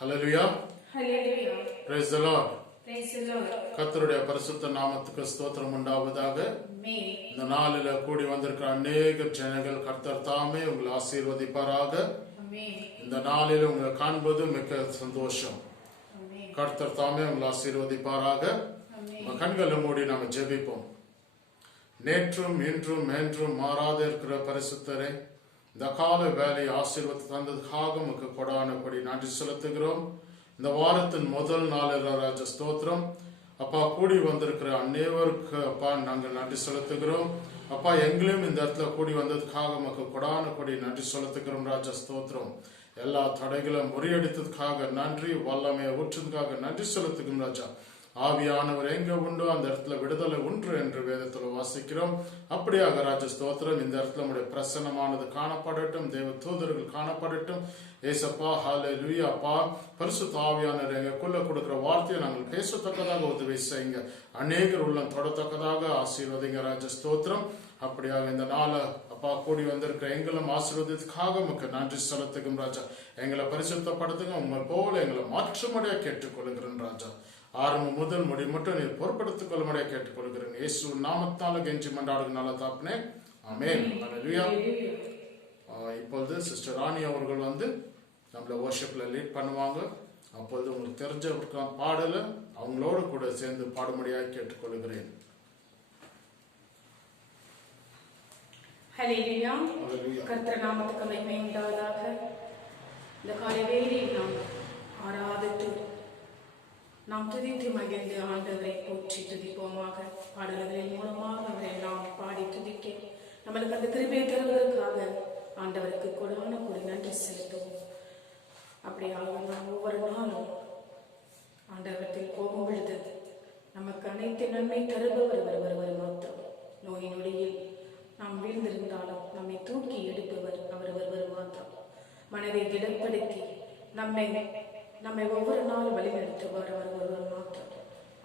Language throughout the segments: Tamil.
Hallelujah. Hallelujah. Praise the Lord. Praise the Lord. கர்த்தருடைய பரிசுத்த நாமத்துக்கு ஸ்தோத்திரம் உண்டாவதாக. ஆமென். இந்த நாளில கூடி வந்திருக்கிற அநேக ஜனங்கள் கர்த்தர் தாமே உங்களை ஆசீர்வதிப்பாராக. ஆமென். இந்த நாளில் உங்களை காண்பது மிக்க சந்தோஷம். ஆமென். கர்த்தர் தாமே உங்களை ஆசீர்வதிப்பாராக. ஆமென். கண்களை மூடி நாம ஜெபிப்போம். நேற்றும் இன்றும் என்றும் மாறாத இருக்கிற பரிசுத்தரே, இந்த கால வேலை ஆசீர்வாதத்தை தந்ததுக்காக உமக்கு கொடான கொடி நன்றி செலுத்துகிறோம். இந்த வாரத்தின் முதல் நாளில் ராஜா ஸ்தோத்திரம் அப்பா, கூடி வந்திருக்கிற அநேவருக்கு அப்பா நாங்கள் நன்றி செலுத்துகிறோம். அப்பா, எங்களையும் இந்த இடத்துல கூடி வந்ததுக்காக உமக்கு கொடான கொடி நன்றி செலுத்துகிறோம் ராஜா ஸ்தோத்திரம். எல்லா தடைகளும் முறியடித்ததுக்காக நன்றி, வல்லமையை ஊற்றதுக்காக நன்றி செலுத்துகிறோம் ராஜா. ஆவியானவர் எங்க உண்டோ அந்த இடத்துல விடுதலை உண்டு என்று வேதத்துல வாசிக்கிறோம். அப்படியாக ராஜ ஸ்தோத்திரம், இந்த இடத்துல நம்முடைய பிரசன்னமானது காணப்படட்டும், தேவ தூதர்கள் காணப்படட்டும். ஏசப்பா ஹல்லேலூயா. அப்பா, பரிசுத்த ஆவியானவர் எங்களுக்குள்ள கொடுக்கிற வார்த்தையை நாங்கள் பேசத்தக்கதாக உதவி செய்யுங்க. அநேகர் உள்ளம் தொடத்தக்கதாக ஆசீர்வதிங்க ராஜ ஸ்தோத்திரம். அப்படியாக இந்த நாளை அப்பா கூடி வந்திருக்கிற எங்களும் ஆசீர்வதிக்காக நமக்கு நன்றி செலுத்துகும் ராஜா. எங்களை பரிசுத்தப்படுத்துங்க, உங்கள் போல எங்களை மாற்றுமுறையாக கேட்டுக்கொள்கிறேன் ராஜா. ஆரம்பம் முதல் முடி மட்டும் நீர் பொறுப்படுத்திக் கொள்ளும்படியா கேட்டுக்கொள்கிறேன். இயேசு நாமத்தால கெஞ்சி மண்டாடுனால தாப்னே, ஆமென். ஹல்லேலூயா. இப்பொழுது சிஸ்டர் ராணி அவர்கள் நம்மள வர்ஷிப்ல லீட் பண்ணுவாங்க. அப்பொழுது உங்களுக்கு தெரிஞ்ச பாடல அவங்களோட கூட சேர்ந்து பாடும்படியாக கேட்டுக்கொள்கிறேன். ஹல்லேலூயா. கர்த்தர் நாமத்துக்கு மகிமை உண்டாவதாக. இந்த காலை வேளையில் நாம் ஆராதித்து நாம் துதித்து மகிழ்ந்து ஆண்டவரை போற்றி துதிப்போமாக. பாடல்களின் மூலமாக அவரை நாம் பாடி துதிக்க நம்மளுக்கு அந்த கிருபை தருவதற்காக ஆண்டவருக்கு கொடான கொடி நன்றி செலுத்துவோம். அப்படியாக நாம் ஒவ்வொரு நாளும் ஆண்டவரத்தில் போகும் பொழுது நமக்கு அனைத்து நன்மை தருபவர் ஒருவர் மாத்திரம். நோய் நொடியில் நாம் வீழ்ந்திருந்தாலும் நம்மை தூக்கி எடுப்பவர் அவர் ஒருவர் மாத்திரம். மனதை திடப்படுத்தி நம்மை ஒவ்வொரு நாளும் வழிநடத்துவார் அவர் ஒருவர் மாத்திரம்.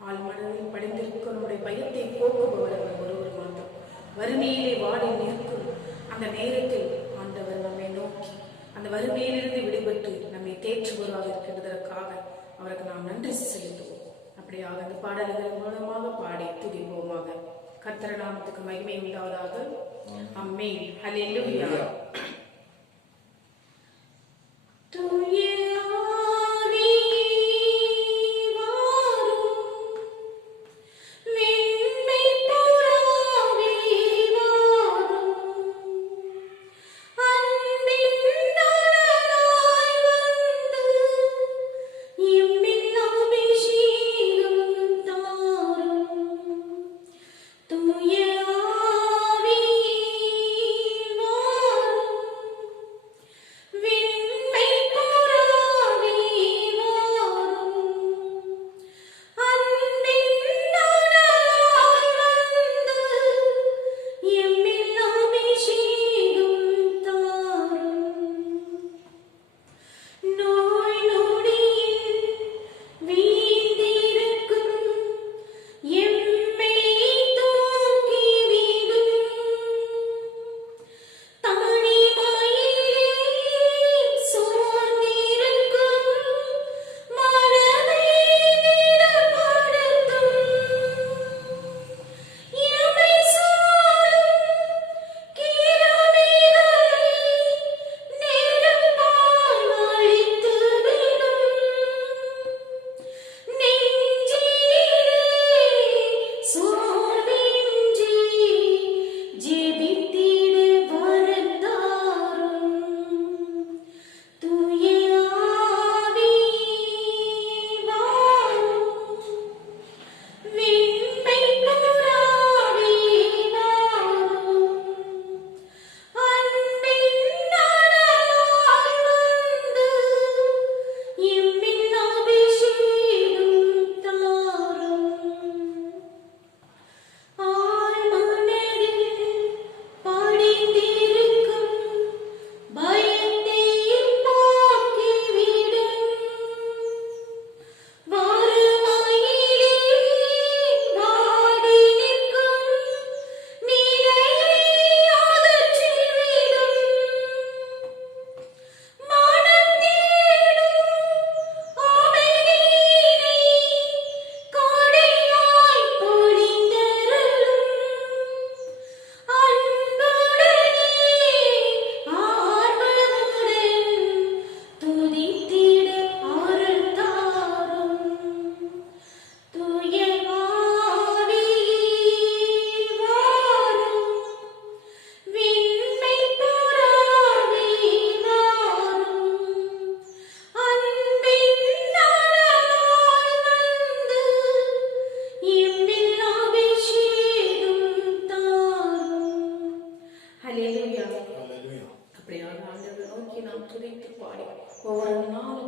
ஆள் மனதில் படிந்திருக்கும் நம்முடைய பயத்தை போக்குபவர் அவர் ஒருவர் மாத்திரம். வறுமையிலே வாடி நிற்கும் அந்த நேரத்தில் ஆண்டவர் நம்மை நோக்கி அந்த வறுமையிலிருந்து விடுபட்டு நம்மை தேற்றுபவராக இருக்கின்றதற்காக அவருக்கு நாம் நன்றி செலுத்துவோம். அப்படியாக அந்த பாடல்கள் மூலமாக பாடி துதிப்போமாக. கர்த்தர் நாமத்துக்கு மகிமை உண்டாவதாக. ஆமென். ஹல்லேலூயா. Yeah.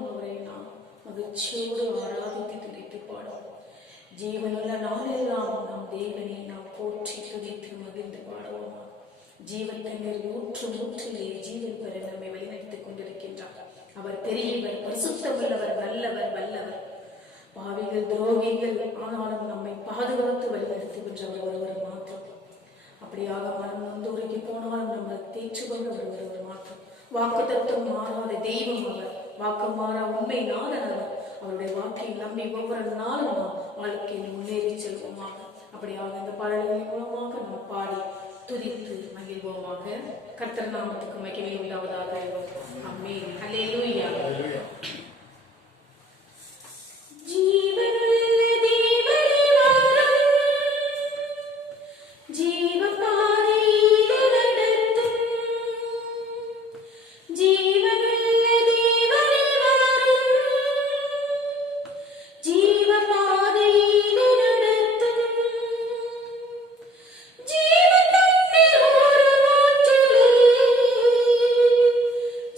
நாளும் அவரை நாம் மகிழ்ச்சியோடு ஆராதித்து துதித்து பாடுவோம். ஜீவனுள்ள நாளெல்லாம் நம் தேவனை நாம் போற்றி துதித்து மகிழ்ந்து பாடுவோம். ஜீவன் தண்ணீர் ஊற்றிலே ஜீவன் பெற நம்மை வழிநடத்திக் கொண்டிருக்கின்றார். அவர் பெரியவர், பரிசுத்தமுள்ளவர், வல்லவர். பாவிகள், துரோகிகள் ஆனாலும் நம்மை பாதுகாத்து வழிநடத்துகின்றவர் ஒருவர் மாத்திரம். அப்படியாக மனம் நொந்துரைக்கு போனாலும் நம்ம தேற்றுக்கொண்டவர் ஒருவர் மாத்திரம். வாக்கு தத்துவம் மாறாத தெய்வம் அவர். வாக்கு மாறா உண்மை நாதன் அவர். அவருடைய வாக்கையை நம்பி ஒவ்வொரு நாளும் நாம் வாழ்க்கையில் முன்னேறி செல்வோமாக. அப்படியாக இந்த பாடல்களின் மூலமாக நாம் பாடி துதித்து மகிழ்வோமாக. கர்த்தர் நாமத்துக்கு மகிமை உண்டாவதாக. ஆமென். ஹல்லேலூயா.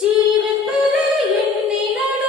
ஜீவன் பெற எண்ணி நட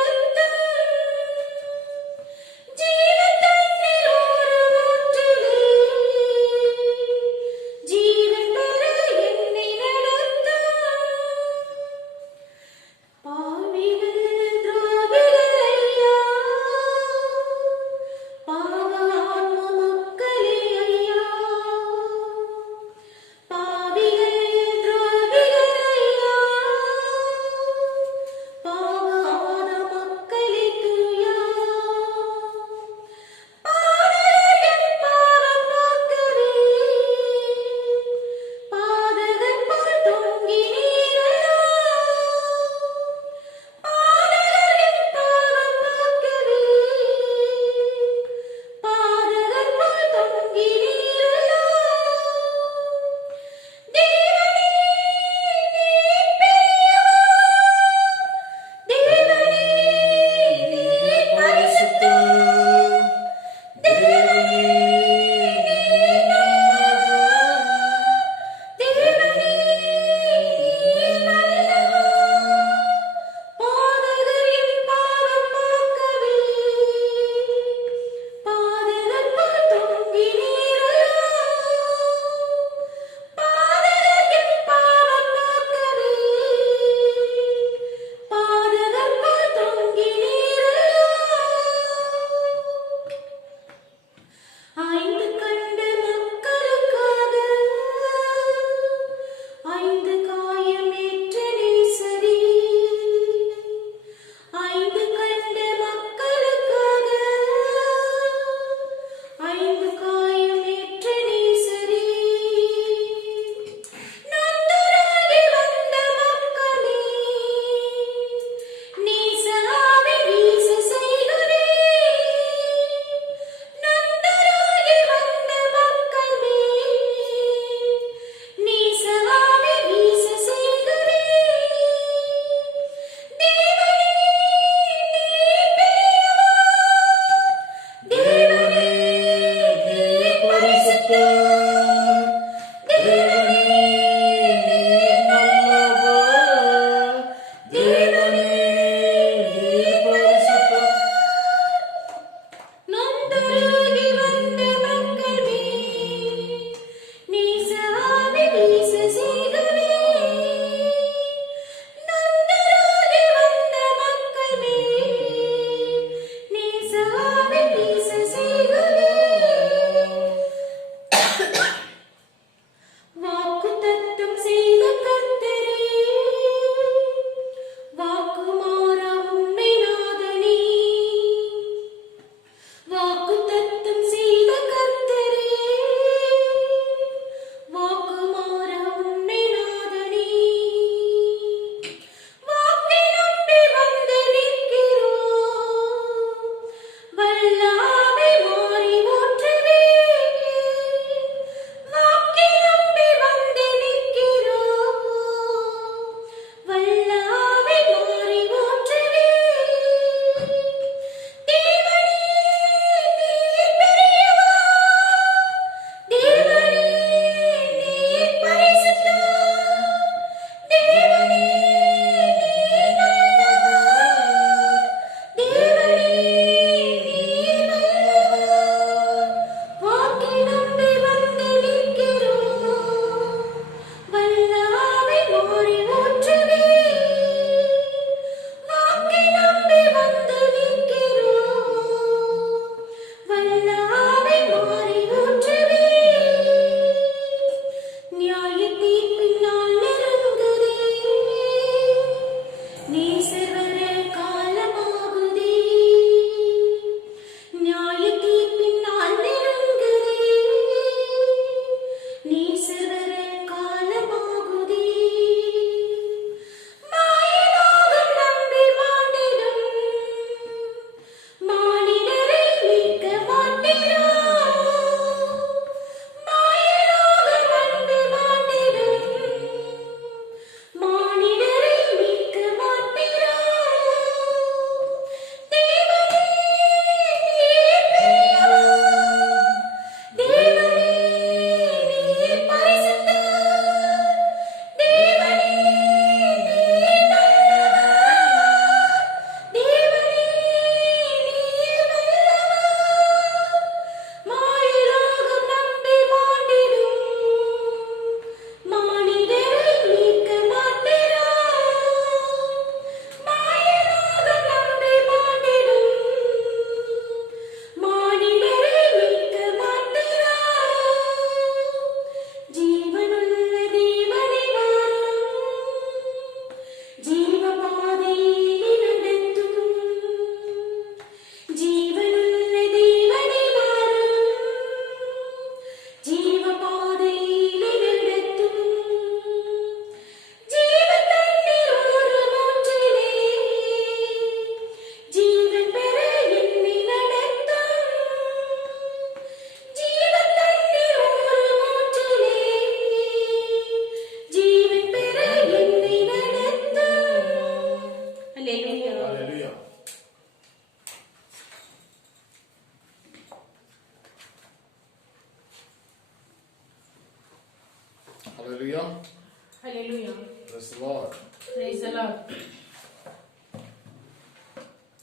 Hallelujah. Praise the Lord. Praise the Lord.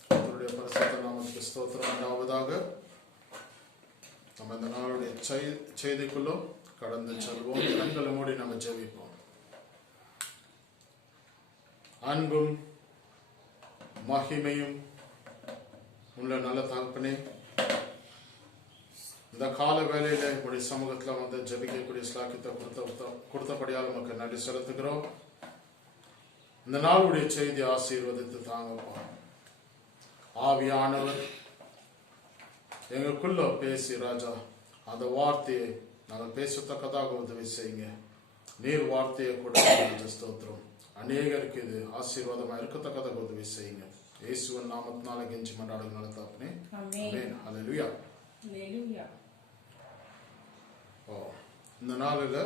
கர்த்தருடைய பரிசுத்த நாமத்துக்கு ஸ்தோத்திரம் உண்டாவதாக. நம்ம இந்த நாளுடைய செய்திக்குள்ளோ கடந்து செல்வோம். கண்களை மூடி நம்ம ஜெபிப்போம். அன்பும் மகிமையும் உள்ள நல்ல தகப்பனே, இந்த கால வேளையில உங்களுடைய சமூகத்தில் வந்து ஜெபிக்கக்கூடிய ஸ்லாக்கியத்தை கொடுத்தபடியால் நமக்கு நன்றி செலுத்துகிறோம். இந்த நாளுடைய செய்தி ஆசீர்வதித்து தாங்கப்பா. ஆவியானவர் எங்களுக்குள்ள பேசி ராஜா அந்த வார்த்தையை நாங்கள் பேசத்தக்கதாக உதவி செய்யுங்க. நீர் வார்த்தையை கூட ஸ்தோத்திரம். அநேகருக்கு இது ஆசீர்வாதமாக இருக்கத்தக்கதாக உதவி செய்யுங்க. இயேசுவின் நாமத்தினால கெஞ்சி மன்றாடுங்க நல்ல தகப்பனே. ஆமென். ஹல்லேலூயா. Hallelujah. இந்த நாளில்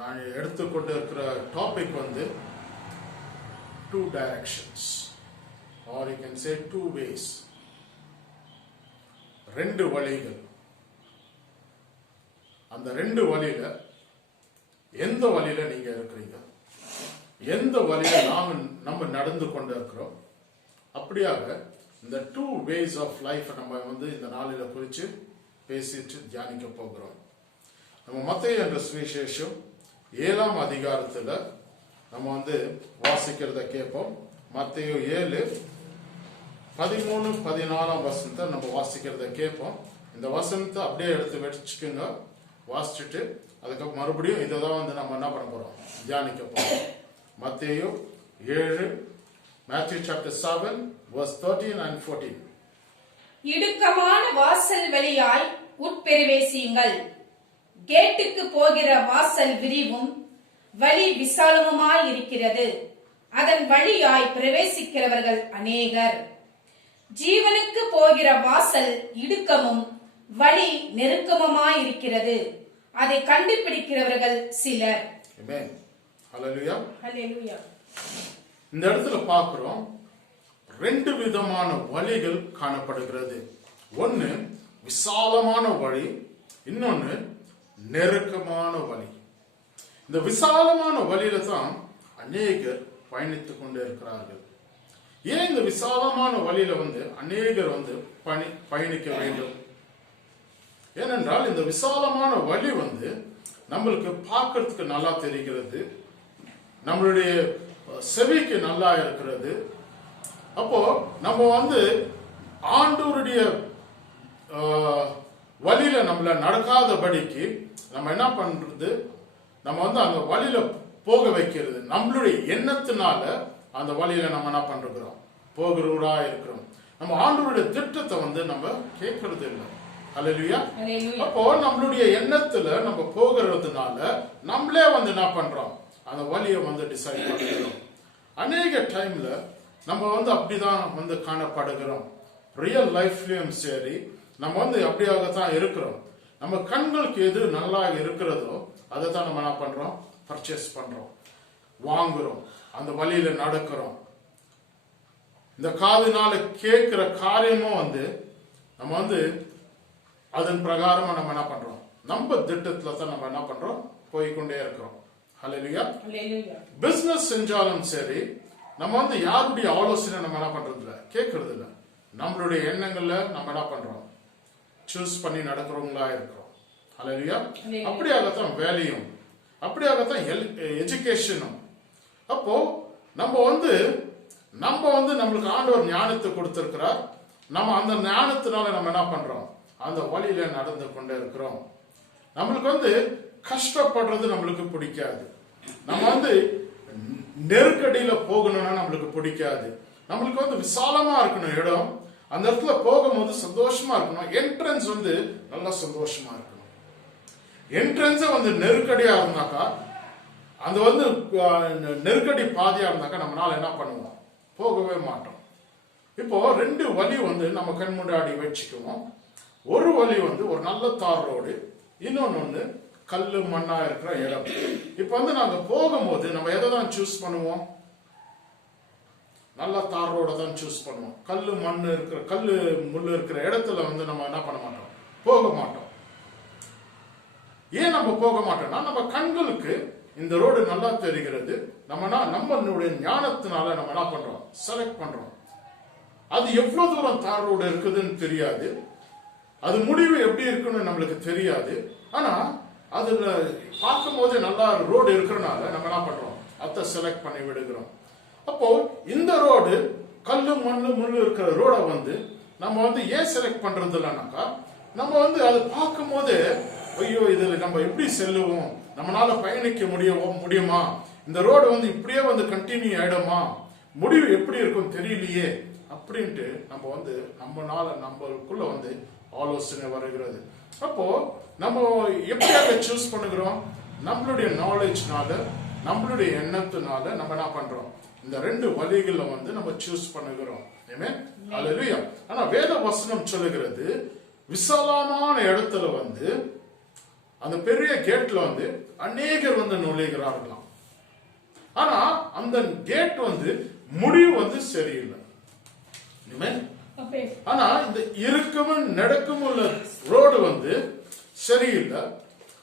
நான் எடுத்துக்கொண்டு இருக்கிற டாபிக் வந்து 2 directions or you can say 2 ways. 2 வழிகள். அந்த 2 வழியில எந்த வழியில நீங்க இருக்கிறீங்க, எந்த வழியில நம்ம நடந்து கொண்டு இருக்கிறோம், அப்படியாக இந்த 2 ways of life நம்ம வந்து இந்த நாளில குறித்து பேசிட்டு தியானிக்க போகிறோம். நம்ம மத்தேயு என்ற சுவிசேஷம் 7ஆம் அதிகாரத்துல நம்ம வந்து வாசிக்கிறத கேட்போம். மத்தேயு 7 13 14 வசனத்தை நம்ம வாசிக்கிறத கேட்போம். இந்த வசனத்தை அப்படியே எடுத்து வச்சுக்கோங்க, வாசிச்சுட்டு அதுக்கப்புறம் மறுபடியும் இதை தான் வந்து நம்ம என்ன பண்ண போறோம், தியானிக்க போறோம். மத்தேயு 7, Matthew chapter 7 verse 13 and 14. இடுக்கமான வாசல் வழியாய் உட்பிரவேசியுங்கள். கேட்டுக்கு போகிற வாசல் விரிவும் வழி விசாலமுமாய் இருக்கிறது. அதன் வழியாய் பிரவேசிக்கிறவர்கள் அநேகர். ஜீவனுக்கு போகிற வாசல் இடுக்கமும் வழி நெருக்கமுமாய் இருக்கிறது. அதை கண்டுபிடிக்கிறவர்கள் சிலர். Amen. Hallelujah. Hallelujah. இந்த இடத்துல பார்க்கிறோம் 2 விதமான வழிகள் காணப்படுகிறது. ஒன்னு விசாலமான வழி, இன்னொன்னு நெருக்கமான வழி. இந்த விசாலமான வழியில தான் அநேகர் பயணித்துக் கொண்டே இருக்கிறார்கள். ஏன் இந்த விசாலமான வழியில வந்து அநேகர் வந்து பயணிக்க வேண்டும்? ஏனென்றால் இந்த விசாலமான வழி வந்து நம்மளுக்கு பார்க்கறதுக்கு நல்லா தெரிகிறது, நம்மளுடைய செவிக்கு நல்லா இருக்கிறது. அப்போ நம்ம வந்து ஆண்டவருடைய வழியில நம்மள நடக்காதபடிக்கு நம்ம என்ன பண்றது, நம்ம வந்து அந்த வழியில போக வைக்கிறது. நம்மளுடைய எண்ணத்தினால அந்த வழியில நம்ம என்ன பண்றோம், போகிறவரா இருக்கிறோம். நம்ம ஆண்டவருடைய திட்டத்தை வந்து நம்ம கேட்கறது இல்லை. ஹல்லேலூயா. அப்போ நம்மளுடைய எண்ணத்துல நம்ம போகிறதுனால நம்மளே வந்து என்ன பண்றோம், அந்த வழியை வந்து டிசைட் பண்ணுகிறோம். அநேக டைம்ல நம்ம வந்து அப்படிதான் வந்து காணப்படுகிறோம். ரியல் லைஃப்லயும் சரி, நம்ம வந்து அப்படியாகத்தான் இருக்கிறோம். நம்ம கண்களுக்கு எது நல்லா இருக்கிறதோ அதை தான் நம்ம என்ன பண்றோம், பர்ச்சேஸ் பண்றோம், வாங்குறோம், அந்த வழியில நடக்கிறோம். இந்த காதுனால கேட்கிற காரியமும் வந்து நம்ம வந்து அதன் பிரகாரமா நம்ம என்ன பண்றோம், நம்ம திட்டத்துல தான் நம்ம என்ன பண்றோம், போய்கொண்டே இருக்கிறோம். ஹல்லேலூயா. பிசினஸ் செஞ்சாலும் சரி, நம்ம வந்து யாருடைய ஆலோசனை நம்ம என்ன பண்றது இல்ல, கேட்கறது இல்ல. நம்மளுடைய எண்ணங்கள்ல நம்ம என்ன பண்றோம், சூஸ் பண்ணி நடக்கிறவங்களா இருக்கிறோம். ஹல்லேலூயா. அப்படியாகத்தான் வேலையும், அப்படியாகத்தான் எஜுகேஷனும். அப்போ நம்ம வந்து நம்மளுக்கு ஆண்டவர் ஞானத்தை கொடுத்திருக்கிறார். நம்ம அந்த ஞானத்தினால நம்ம என்ன பண்றோம், அந்த வழியில நடந்து கொண்டே இருக்கிறோம். நம்மளுக்கு வந்து கஷ்டப்படுறது நம்மளுக்கு பிடிக்காது. நம்ம வந்து நெருக்கடியில போகணும்னா நம்மளுக்கு பிடிக்காது. நம்மளுக்கு வந்து விசாலமா இருக்கணும் இடம், அந்த இடத்துல போகும்போது சந்தோஷமா இருக்கணும். என்ட்ரன்ஸ் வந்து நல்லா சந்தோஷமா இருக்கணும். என்ட்ரன்ஸ் வந்து நெருக்கடியா இருந்தாக்கா, அந்த வந்து நெருக்கடி பாதியா இருந்தாக்கா நம்மளால என்ன பண்ணுவோம், போகவே மாட்டோம். இப்போ 2 வழி வந்து நம்ம கண் முன்னாடி வச்சுக்குவோம். ஒரு வழி வந்து ஒரு நல்ல தார் ரோடு, இன்னொன்னு வந்து கல்லு மண்ணா இருக்கிற இடம். இப்ப வந்து நாங்க போகும்போது நம்ம எதை தான் சூஸ் பண்ணுவோம், நல்ல தார் ரோட தான் சூஸ் பண்ணுவோம். கல்லு மண்ணு இருக்கிற, கல்லு முள்ளு இருக்கிற இடத்துல வந்து நம்ம என்ன பண்ண மாட்டோம், போக மாட்டோம். ஏன் நம்ம போக மாட்டோம்னா நம்ம கண்களுக்கு இந்த ரோடு நல்லா தெரிகிறது. நம்மளுடைய ஞானத்தினால நம்ம என்ன பண்றோம், செலக்ட் பண்றோம். அது எவ்வளவு தூரம் தார் ரோடு இருக்குதுன்னு தெரியாது, அது முடிவு எப்படி இருக்குன்னு நம்மளுக்கு தெரியாது. ஆனா அதுல பார்க்கும் போது நல்லா ரோடு இருக்கிறனால நம்ம என்ன பண்றோம், அதை செலக்ட் பண்ணி விடுகிறோம். அப்போ இந்த ரோடு கல்லு மண்ணு முள்ளு இருக்கிற ரோட நம்ம ஏன் செலக்ட் பண்றது இல்லைனாக்கா, நம்ம அது பார்க்கும் போது ஐயோ இதுல நம்ம எப்படி செல்லுவோம், நம்மளால பயணிக்க முடியுமா, இந்த ரோடு இப்படியே கண்டினியூ ஆயிடுமா, முடிவு எப்படி இருக்கும் தெரியலையே அப்படின்ட்டு நம்மளுக்குள்ள ஆலோசனை வருகிறது. அப்போ நம்ம எப்படியாக சூஸ் பண்ணுகிறோம், நம்மளுடைய நாலேஜ்னால நம்மளுடைய எண்ணத்தினால நம்ம என்ன பண்றோம், இந்த ரெண்டு வழிகள்ல நம்ம சூஸ் பண்ணுகிறோம். அல்லேலூயா. ஆனா வேத வசனம் சொல்லுகிறது, விசாலமான இடத்துல அந்த பெரிய கேட்ல அநேகர் நுழைகிறார்களாம். ஆனா அந்த கேட் முடிவு சரியில்லை. ஆனா இந்த இருக்கவும் நடக்கும் உள்ள ரோடு சரியில்லை.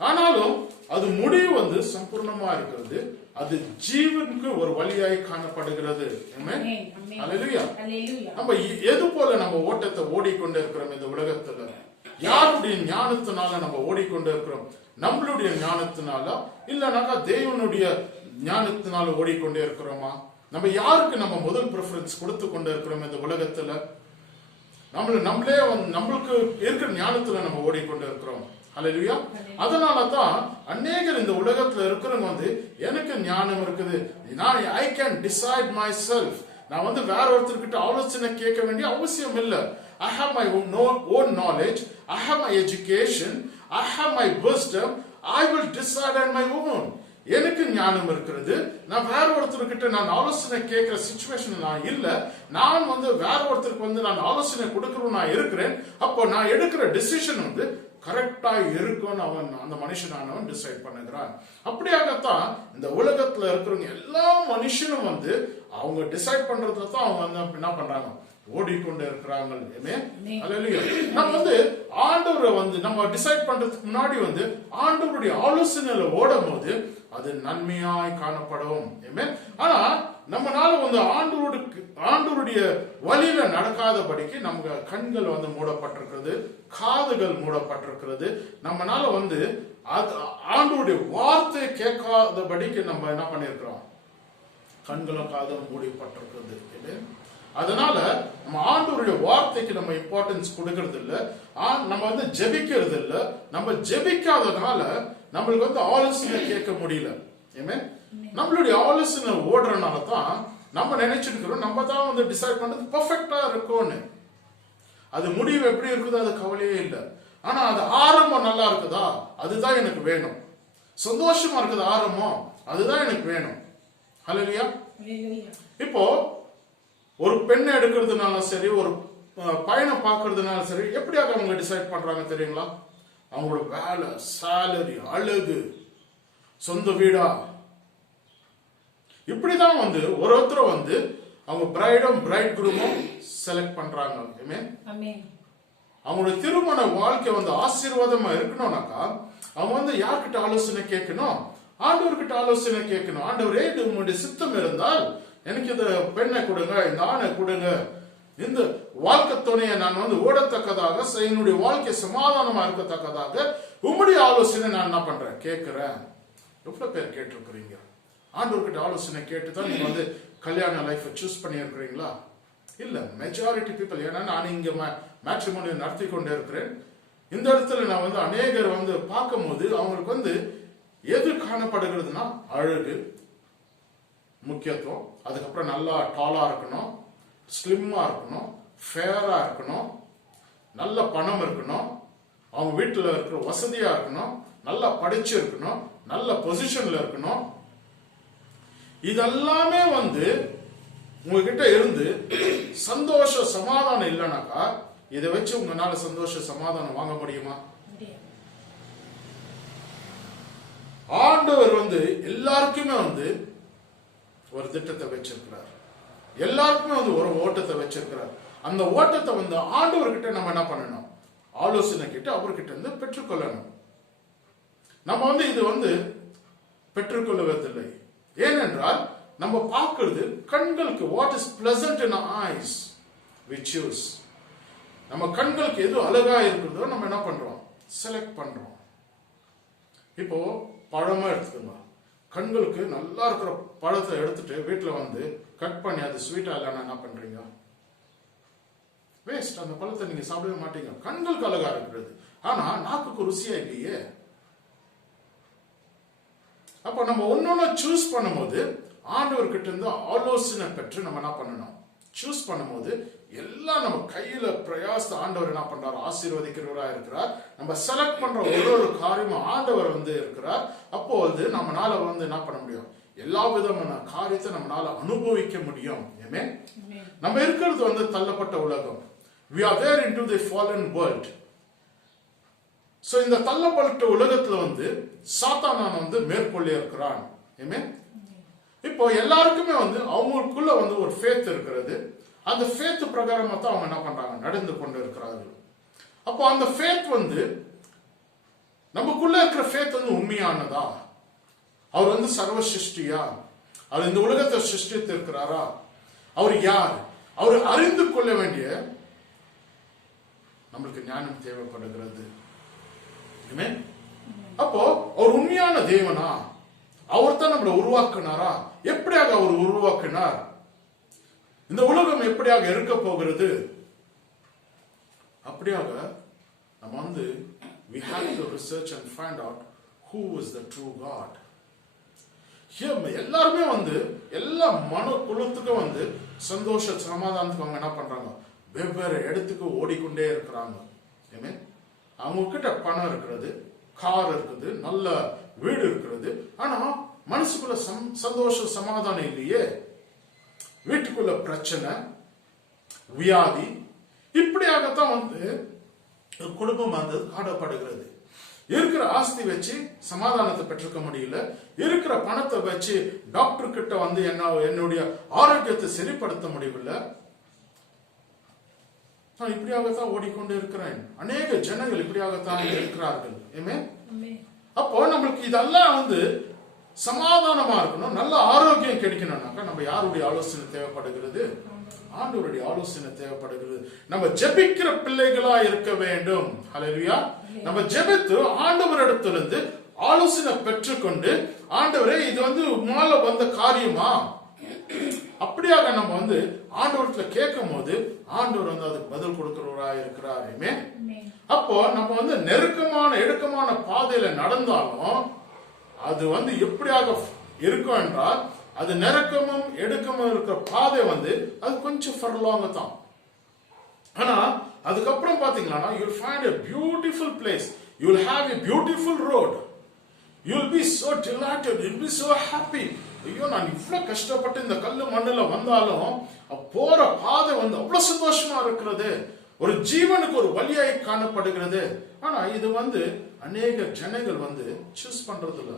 ஆனாலும் அது முடிவு சம்பூர்ணமா இருக்கிறது, அது ஜீவனுக்கு ஒரு வழியாய் காணப்படுகிறது. நம்ம எது போல நம்ம ஓட்டத்தை ஓடிக்கொண்டே இருக்கிறோம் இந்த உலகத்துல, யாருடைய ஞானத்தினால நம்ம ஓடிக்கொண்டே இருக்கிறோம், நம்மளுடைய ஞானத்தினால இல்லனாக்கா தேவனுடைய ஞானத்தினால ஓடிக்கொண்டே இருக்கிறோமா? நம்ம யாருக்கு நம்ம முதல் ப்ரிஃபரன்ஸ் கொடுத்து கொண்டே இருக்கிறோம் இந்த உலகத்துல? நம்மளே நம்மளுக்கு இருக்கிற ஞானத்துல நம்ம ஓடிக்கொண்டே இருக்கிறோம். அல்லேலூயா. அதனாலதான் அநேகர் இந்த உலகத்துல இருக்கிறவங்க எனக்கு ஞானம் இருக்குது, I can decide my self, நான் வேற ஒருத்தர்கிட்ட ஆலோசனை கேட்க வேண்டிய அவசியம் இல்லை. I have my own knowledge, I have my education, I have my wisdom, I will decide on my own. எனக்கு ஞானம் இருக்கிறது, நான் வேற ஒருத்தர்கிட்ட நான் ஆலோசனை கேட்கிற சிச்சுவேஷன் நான் இல்ல, நான் வேற ஒருத்தருக்கு நான் ஆலோசனை கொடுக்கணும் நான் இருக்கிறேன். அப்போ நான் எடுக்கிற டிசிஷன் கரெக்டா இருக்கும்னு அந்த மனுஷனானவன் டிசைட் பண்ணுகிறான். அப்படியாகத்தான் இந்த உலகத்துல இருக்கிறவங்க எல்லா மனுஷனும் அவங்க டிசைட் பண்றதுல தான் அவங்க என்ன பண்றாங்க, ஓடிக்கொண்டு இருக்கிறாங்க. நம்ம ஆண்டவரை நம்ம டிசைட் பண்றதுக்கு முன்னாடி ஆண்டவருடைய ஆலோசனையில ஓடும் போது அது நன்மையாய் காணப்படும். ஆனா நம்மளால ஆண்டவருடைய வழியில நடக்காதபடிக்கு நம்ம கண்கள் மூடப்பட்டிருக்கிறது, காதுகள் மூடப்பட்டிருக்கிறது. நம்மளால ஆண்டவருடைய வார்த்தை கேட்காதபடிக்கு நம்ம என்ன பண்ணிருக்கிறோம், கண்களும் காதும் மூடப்பட்டிருக்கிறது. அதனால நம்ம ஆண்டவருடைய வார்த்தைக்கு நம்ம இம்பார்ட்டன்ஸ் கொடுக்கறது இல்ல, நம்ம ஜெபிக்கிறது இல்ல. நம்ம ஜெபிக்காதனால நம்மளுக்கு ஆலோசனை கேட்க முடியல. நம்மளுடைய ஆலோசனை ஓடுறதுனால தான் நம்ம நினைச்சிருக்கிறோம் நம்ம தான் டிசைட் பண்றது பெர்ஃபெக்ட்டா இருக்கும்னு. அது முடிவு எப்படி இருக்குதோ அது கவலையே இல்லை. ஆனா அது ஆரம்பம் நல்லா இருக்குதா, அதுதான் எனக்கு வேணும். சந்தோஷமா இருக்குது ஆரம்பம், அதுதான் எனக்கு வேணும். அல்லேலூயா. இப்போ ஒரு பெண்ணை எடுக்கிறதுனாலும் சரி, ஒரு பயணம் பார்க்கறதுனாலும் சரி, எப்படியாக அவங்க டிசைட் பண்றாங்க தெரியுங்களா? அவங்களோட வேலை, சேலரி, அழகு, சொந்த வீடா, இப்படிதான் ஒருத்தர் அவங்க பிரைடும் பிரைட் குரூமும் செலக்ட் பண்றாங்க. அவங்களுடைய திருமண வாழ்க்கை ஆசீர்வாதமா இருக்கணும்னாக்கா அவங்க யார்கிட்ட ஆலோசனை கேட்கணும், ஆண்டவர்கிட்ட ஆலோசனை கேட்கணும். ஆண்டவரே இது உங்களுடைய சித்தம் இருந்தால் எனக்கு இந்த பெண்ணை கொடுங்க, இந்த ஆணை கொடுங்க, இந்த வாழ்க்கை துணையை நான் ஓடத்தக்கதாக, என்னுடைய வாழ்க்கை சமாதானமா இருக்கத்தக்கதாக உங்களுடைய ஆலோசனை நான் என்ன பண்றேன், கேட்கிறேன். எவ்வளவு பேர் கேட்டிருக்கிறீங்க? ஆண்டவர்கிட்ட ஆலோசனை கேட்டுதான் நீங்க கல்யாண லைஃப் சூஸ் பண்ணி இருக்கிறீங்களா? இல்ல, மெஜாரிட்டி பீப்புள். ஏன்னா நான் இங்க மேட்ரிமோனி நடத்தி கொண்டே இருக்கிறேன். இந்த இடத்துல நான் அநேகர் பார்க்கும் போது அவங்களுக்கு எது காணப்படுகிறதுனா அழகு முக்கியத்துவம், அதுக்கப்புறம் நல்லா டாலா இருக்கணும், ஸ்லிம்மா இருக்கணும், ஃபேரா இருக்கணும், நல்ல பணம் இருக்கணும், அவங்க வீட்டுல இருக்கிற வசதியா இருக்கணும், நல்லா படிச்சு இருக்கணும், நல்ல பொசிஷன்ல இருக்கணும். இதெல்லாமே உங்ககிட்ட இருந்து சந்தோஷ சமாதானம் இல்லைனாக்கா இதை வச்சு உங்களால சந்தோஷ சமாதானம் வாங்க முடியுமா? ஆண்டவர் எல்லாருக்குமே ஒரு திட்டத்தை வச்சிருக்கிறார், எல்லாருக்குமே ஒரு ஓட்டத்தை வச்சிருக்கிறார். அந்த ஓட்டத்தை ஆண்டவர்கிட்ட நம்ம என்ன பண்ணணும், ஆலோசனை கிட்ட அவர்கிட்ட பெற்றுக்கொள்ளணும். நம்ம வந்து இது வந்து பெற்றுக்கொள்வதில்லை. ஏனென்றால் நம்ம பார்க்கிறது கண்களுக்கு what is pleasant in eyes we choose. நம்ம கண்களுக்கு எது அழகா இருக்கிறதோ நம்ம என்ன பண்றோம், செலக்ட் பண்றோம். இப்போ பழமா எடுத்துக்கோங்க, கண்களுக்கு நல்லா இருக்கிற பழத்தை எடுத்துட்டு வீட்டுல வந்து கட் பண்ணி அது ஸ்வீட்டா இல்லைன்னா என்ன பண்றீங்க, வேஸ்ட். அந்த பழத்தை நீங்க சாப்பிடவே மாட்டீங்க. கண்களுக்கு அழகா இருக்கிறது, ஆனா நாக்குக்கு ருசியா இல்லையே. அப்ப நம்ம ஒன்னொன்னு சூஸ் பண்ணும்போது ஆண்டவர்கிட்ட இருந்து ஆலோசனை பெற்று நம்ம என்ன பண்ணணும், சூஸ் பண்ணும்போது எல்லாம் நம்ம கையில பிரயாச ஆண்டவர் என்ன பண்றாரு, ஆசீர்வதிக்கிறவரா இருக்கிறார். நம்ம செலக்ட் பண்ற ஒரு காரியமும் ஆண்டவர் வந்து இருக்கிறார். அப்போ வந்து நம்மளால வந்து என்ன பண்ண முடியும், எல்லா விதமான காரியத்தை நம்மளால அனுபவிக்க முடியும். ஆமென். நம்ம இருக்கிறது வந்து தள்ளப்பட்ட உலகம். We are there into the fallen world. So இந்த தள்ளப்பட்ட உலகத்துல வந்து சாத்தானான் வந்து மேற்கொள்ளே இருக்கிறான். ஆமென். இப்போ எல்லாருக்குமே வந்து அவங்களுக்குள்ள வந்து ஒரு ஃபேத் இருக்கிறது. அந்த ஃபேத் பிரகாரமா தான் அவங்க என்ன பண்றாங்க, நடந்து கொண்டு இருக்கிறார்கள். அப்போ அந்த ஃபேத் வந்து நமக்குள்ள இருக்கிற ஃபேத் வந்து உண்மையானதா, அவர் வந்து சர்வ சிருஷ்டியா, அவர் இந்த உலகத்தை சிருஷ்டித்து இருக்கிறாரா, அவர் யார், அவர் அறிந்து கொள்ள வேண்டிய நம்மளுக்கு ஞானம் தேவைப்படுகிறது. அப்போ அவர் உண்மையான தேவனா, அவர் தான் நம்மளை உருவாக்கினாரா, எப்படியாக அவர் உருவாக்கினார், இந்த உலகம் எப்படியாக இருக்க போகிறது, அப்படியாக நம்ம வந்து we have to research and find out who is the true God. எல்லாருமே வந்து எல்லா மன குலத்துக்கும் வந்து சந்தோஷ சமாதானத்துக்கு அவங்க என்ன பண்றாங்க, வெவ்வேறு இடத்துக்கு ஓடிக்கொண்டே இருக்கிறாங்க. அவங்க கிட்ட பணம் இருக்கிறது, கார் இருக்குது, நல்ல வீடு இருக்கிறது, ஆனா மனசுக்குள்ள சந்தோஷ சமாதானம் இல்லையே. வீட்டுக்குள்ள பிரச்சனை, வியாதி, இப்படியாகத்தான் வந்து குடும்பம் வந்து காணப்படுகிறது. இருக்கிற ஆஸ்தி வச்சு சமாதானத்தை பெற்றுக்க முடியல, இருக்கிற பணத்தை வச்சு டாக்டர் கிட்ட வந்து என்னுடைய ஆரோக்கியத்தை சரிப்படுத்த முடியவில்லை. நான் இப்படியாகத்தான் ஓடிக்கொண்டு இருக்கிறேன். அநேக ஜனங்கள் இப்படியாகத்தான் இருக்கிறார்கள். அப்போ நம்மளுக்கு இதெல்லாம் வந்து சமாதானமா இருக்கணும், நல்ல ஆரோக்கியம் கிடைக்கணும்னாக்கா நம்ம யாருடைய ஆலோசனை தேவைப்படுகிறது, ஆண்டவருடைய ஆலோசனை தேவைப்படுகிறது. நம்ம ஜெபிக்கிற பிள்ளைகளா இருக்க வேண்டும். ஹல்லேலூயா. நம்ம ஜெபித்து ஆண்டவரிடத்திலிருந்து ஆலோசனை பெற்றுக்கொண்டு, ஆண்டவரே இது வந்து உன்னால வந்த காரியமா, அப்படியாக நம்ம வந்து ஆண்டவரத்துல கேட்கும் போது ஆண்டவர் வந்து அதுக்கு பதில் கொடுக்கிறவரா இருக்கிறார். அப்போ நம்ம வந்து நெருக்கமான இடுக்கமான பாதையில நடந்தாலும் அது வந்து எப்படியாக இருக்கும் என்றால், அது நெருக்கமும் எடுக்கமும் இருக்கிற பாதை வந்து அது கொஞ்சம் ஃபர்லாங்க தான். ஆனா அதுக்கப்புறம் பாத்தீங்கன்னா you will find a beautiful place, you will have a beautiful road, you will be so delighted, you will be so happy. ஐயோ, நான் இவ்வளவு கஷ்டப்பட்டு இந்த கல்லு மண்ணுல வந்தாலும் போற பாதை வந்து அவ்வளவு சந்தோஷமா இருக்கிறது, ஒரு ஜீவனுக்கு ஒரு வழியாய் காணப்படுகிறது. ஆனா இது வந்து அநேக ஜனங்கள் வந்து சூஸ் பண்றது இல்ல.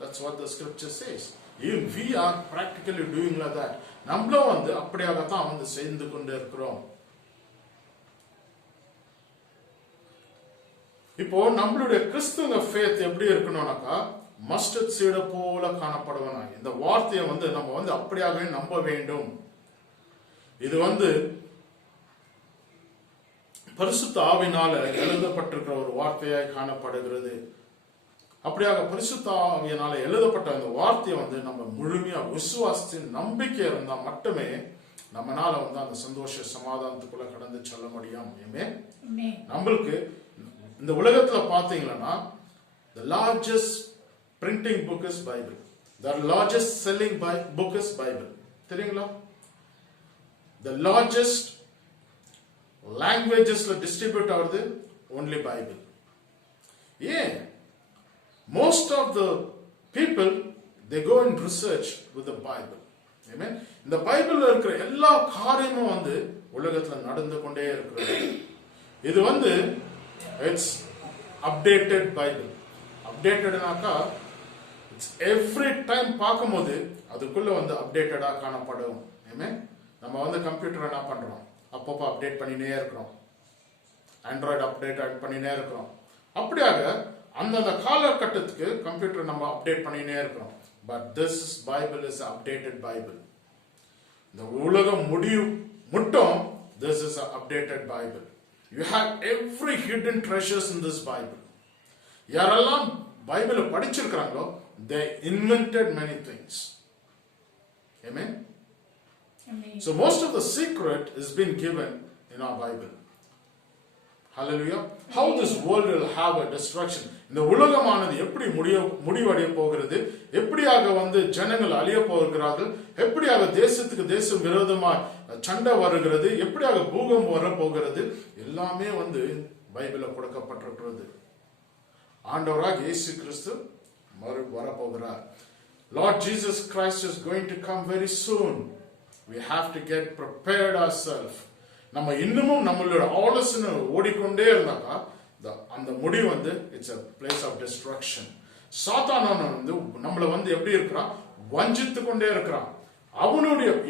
That's what the scripture says. Even we are practically doing like that. நம்மளும் வந்து அப்படியாகத்தான் வந்து செய்து கொண்டு இருக்கிறோம். இப்போ நம்மளுடைய கிறிஸ்துவ ஃபேத் எப்படி இருக்கணும்னாக்கா, மஸ்டர்ட் சீடை போல காணப்படுவனா. இந்த வார்த்தையை வந்து நம்ம வந்து அப்படியாகவே நம்ப வேண்டும். இது வந்து பரிசுத்த ஆவியினால எழுதப்பட்டிருக்கிற ஒரு வார்த்தையாய் காணப்படுகிறது. அப்படியாக பரிசுத்த ஆவியினால எழுதப்பட்ட அந்த வார்த்தையை வந்து நம்ம முழுமையா விசுவாசித்து நம்பிக்கை இருந்தா மட்டுமே நம்மனால வந்து அந்த சந்தோஷ சமாதானத்துக்குள்ள கடந்து செல்ல முடியும். நம்மளுக்கு இந்த உலகத்துல பாத்தீங்கன்னா the largest printing book is Bible, the largest selling book is Bible. தெரியுங்களா? the largest languagesல distribute ஆகுது only Bible. Yeah, most of the people they go and research with the Bible. Amen. இந்த பைபிள்ல இருக்கிற எல்லா காரியமும் வந்து உலகத்துல நடந்து கொண்டே இருக்கிறது. இது வந்து இட்ஸ் அப்டேட்டட் பைபிள். அப்டேட்டட்னாக்கா இட்ஸ் எவ்ரி டைம் பார்க்கும்போது அதுக்குள்ள வந்து அப்டேட்டடா காணப்படும். ஆமென். நம்ம வந்து கம்ப்யூட்டர் என்ன பண்றோம், அப்பப்போ அப்டேட் பண்ணினே இருக்கிறோம், ஆண்ட்ராய்டு அப்டேட் பண்ணினே இருக்கிறோம். அப்படியாக அந்தந்த காலகட்டத்துக்கு கம்ப்யூட்டர் நம்ம அப்டேட் பண்ணினே இருக்கிறோம். But this Bible is updated Bible. இந்த உலகம் மட்டும் this is an updated Bible. You have every hidden treasures in this Bible. யாரெல்லாம் பைபிளை படிச்சிருக்காங்களோ they invented many things. Amen. Amen. So most of the secret is been given in our Bible. Hallelujah. How this world will have a destruction. இந்த உலகமானது எப்படி முடிவடைய போகிறது, எப்படியாக ஜனங்கள் அழிய போகிறார்கள், எப்படியாக தேசத்துக்கு தேசம் விரோதமாய் சண்டை வருகிறது, எப்படியாக பூகம்பம் வர போகிறது, எல்லாமே பைபிள்ல கொடுக்கப்பட்டிருக்கிறது. ஆண்டவராக இயேசு கிறிஸ்து வரப்போகிறார். Lord Jesus Christ is going to come very soon. We have to get prepared ourselves. நம்ம இன்னமும் நம்மளோட ஆலோசனை ஓடிக்கொண்டே இருந்தாக்கா அந்த முடிவு it's a place of destruction. சாத்தானான நம்மள எப்படி இருக்கிறான், வஞ்சித்து கொண்டே இருக்கிறான்.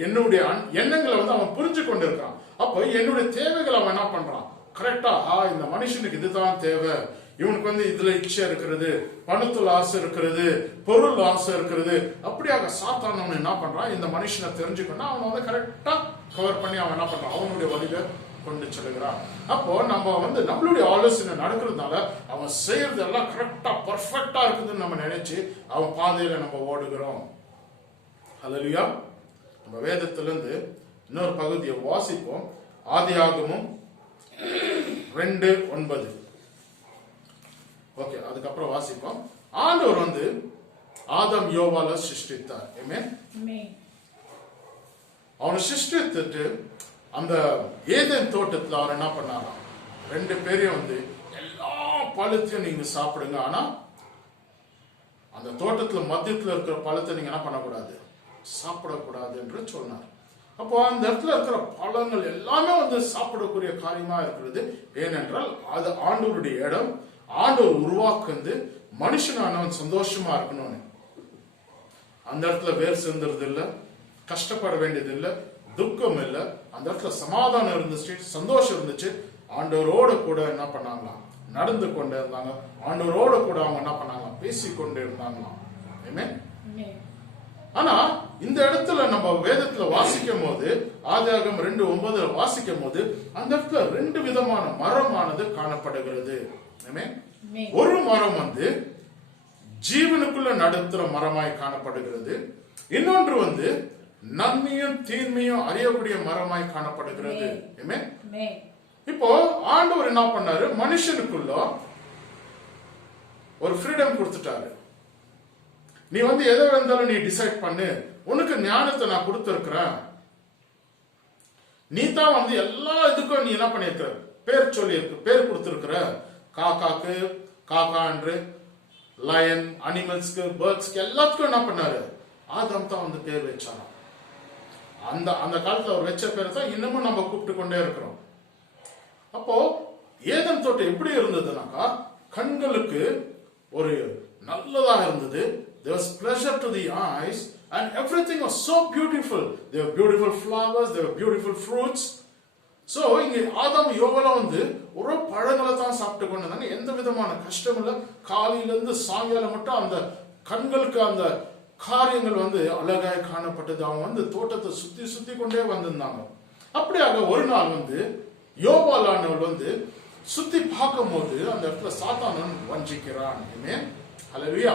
என்னுடைய எண்ணங்களை அவன் புரிஞ்சு கொண்டு இருக்கிறான். அப்ப என்னுடைய தேவைகளை அவன் என்ன பண்றான், கரெக்டா இந்த மனுஷனுக்கு இதுதான் தேவை, இவனுக்கு இதுல இச்சை இருக்கிறது, பணத்துல ஆசை இருக்கிறது, பொருள் ஆசை இருக்கிறது, அப்படியாக சாத்தான் அவன் என்ன பண்றான், இந்த மனுஷனை தெரிஞ்சுக்கணும் அவன் கரெக்டா கவர் பண்ணி அவன் என்ன பண்றான், அவனுடைய வழியில கொண்டு செல்கிறான். அப்போ நம்ம நம்மளுடைய ஆலோசனை நடக்கிறதுனால அவன் செய்யறது எல்லாம் கரெக்டா பர்ஃபெக்டா இருக்குதுன்னு நம்ம நினைச்சு அவன் பாதையில நம்ம ஓடுகிறோம். ஹல்லேலூயா. நம்ம வேதத்திலிருந்து இன்னொரு பகுதியை வாசிப்போம். ஆதியாகமம் 2:9. ஓகே, அதுக்கப்புறம் வாசிப்போம். ஆண்டவர் ஆதாம் யோவால சிருஷ்டித்தார். ஆமென். அவனை சிருஷ்டித்துட்டு அந்த ஏதேன் தோட்டத்தில் அவர் என்ன பண்ணாராம், 2 பேரையும் எல்லா பழத்தையும் நீங்க சாப்பிடுங்க, ஆனா அந்த தோட்டத்துல மத்தியத்துல இருக்கிற பழத்தை நீங்க என்ன பண்ணக்கூடாது, சாப்பிடக்கூடாது என்று சொன்னார். அப்போ அந்த இடத்துல இருக்கிற பழங்கள் எல்லாமே சாப்பிடக்கூடிய காரியமா இருக்கிறது. ஏனென்றால் அது ஆண்டவருடைய இடம், ஆண்டவர் உருவாக்குந்து மனுஷனானவன் சந்தோஷமா இருக்கணும்னு. அந்த இடத்துல வேர் சேர்ந்துறது இல்லை, கஷ்டப்பட வேண்டியது இல்லை, துக்கம் இல்லை, அந்த இடத்துல சமாதானம் இருந்துச்சு, சந்தோஷம் இருந்துச்சு. ஆண்டவரோட கூட என்ன பண்ணாங்களாம், நடந்து கொண்டே இருந்தாங்க. ஆண்டவரோட கூட அவங்க என்ன பண்ணாங்களாம், பேசிக்கொண்டே இருந்தாங்களாம். ஆமென். ஆனா இந்த இடத்துல நம்ம வேதத்துல வாசிக்கும் போது, ஆதியாகமம் 2:9 வாசிக்கும் போது அந்த இடத்துல 2 விதமான மரமானது காணப்படுகிறது. ஆமென். ஒரு மரம் ஜீவனுக்குள்ள நடத்துற மரமாய் காணப்படுகிறது, இன்னொன்று நன்மையும் தீன்மையும் அறியக்கூடிய மரமாய் காணப்படுகிறது. ஆமென். இப்போ ஆண்டவர் என்ன பண்ணாரு, மனுஷனுக்குள்ள ஒரு ஃப்ரீடம் கொடுத்துட்டாரு. நீ எதை வேண்டாலும் நீ டிசைட் பண்ணு, உனக்கு ஞானத்தை நான் கொடுத்திருக்கிறேன், நீ தான் எல்லா இதுக்கும் நீ என்ன பண்ணிருக்கிற, பேர் சொல்லி இருக்கு, பேர் கொடுத்திருக்கிற. காக்காக்கு காக்கா என்று, லயன் அனிமல்ஸ்க்கு, பேர்ட்ஸ்க்கு எல்லாத்துக்கும் என்ன பண்ணாரு, ஆதாம் தான் பேர் வச்சாராம். அந்த காலத்துல அவர் வச்ச பேர் தான் இன்னமும் நம்ம கூப்பிட்டு கொண்டே இருக்கிறோம். அப்போ ஏதேன் தோட்டம் எப்படி இருந்ததுனாக்கா, கண்களுக்கு ஒரு நல்லதாக இருந்தது. There was pleasure to the eyes and everything was so beautiful. There were beautiful flowers, there were beautiful fruits. So இங்க ஆதாம் யோவால ஒரு பழங்களை தான் சாப்பிட்டு கொண்டிருந்தாங்க. எந்த விதமான கஷ்டம் இல்லை. காலையில இருந்து சாயங்காலம் மட்டும் அந்த கண்களுக்கு அந்த காரியங்கள் அழகாய் காணப்பட்டது. அவங்க தோட்டத்தை சுத்தி கொண்டே வந்திருந்தாங்க. அப்படியாக ஒரு நாள் யோவாலானவள் சுத்தி பார்க்கும் போது அந்த இடத்துல சாத்தானன் வஞ்சிக்கிறான். ஹல்லேலூயா.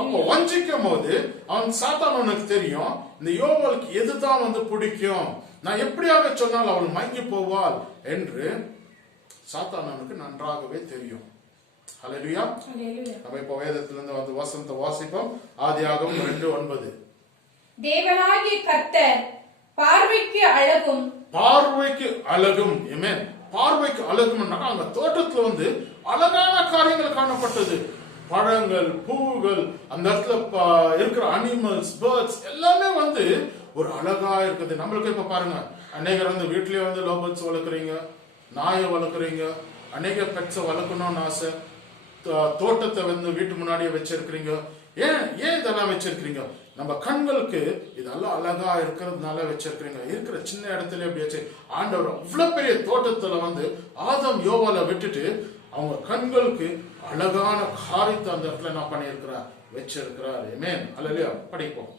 அப்போ வஞ்சிக்கும் போது அவன் சாத்தானனுக்கு தெரியும், இந்த யோவாளுக்கு எதுதான் பிடிக்கும், நான் எப்படியாக சொன்னால் அவள் மயங்கி போவாள் என்று சாத்தானனுக்கு நன்றாகவே தெரியும். ஹல்லேலூயா. நம்ம இப்ப வேதத்திலிருந்து வசனத்தை வாசிப்போம். ஆதியாகமம் 2:9. தேவனாகிய கர்த்தர் பார்வைக்கு அழகும், பார்வைக்கு அழகும். ஆமென். பார்வைக்கு அழகும். அந்த தோட்டத்துல அழகான காரியங்கள் காணப்பட்டது. பழங்கள், பூவுகள், அந்த இடத்துல இருக்கிற அனிமல்ஸ், பேர்ட்ஸ் எல்லாமே ஒரு அழகா இருக்குது. நம்மளுக்கு இப்ப பாருங்க, அநேகர் வீட்லயே லோபல்ஸ் வளர்க்குறீங்க, நாயை வளர்க்குறீங்க, அநேக பெட்ஸை வளர்க்கணும்னு ஆசை. தோட்டத்தை வீட்டு முன்னாடியே வச்சிருக்கிறீங்க. ஏன் இதெல்லாம் வச்சிருக்கிறீங்க? நம்ம கண்களுக்கு இதெல்லாம் அழகா இருக்கிறதுனால வச்சிருக்கிறீங்க. இருக்கிற சின்ன இடத்துல எப்படி வச்சு ஆண்டவர் அவ்வளவு பெரிய தோட்டத்துல ஆதாம் யோவால விட்டுட்டு அவங்க கண்களுக்கு அழகான காரியத்தை அந்த இடத்துல என்ன பண்ணியிருக்கிறார், வச்சிருக்கிறார். ஆமென். அல்லேலூயா. படிப்போம்.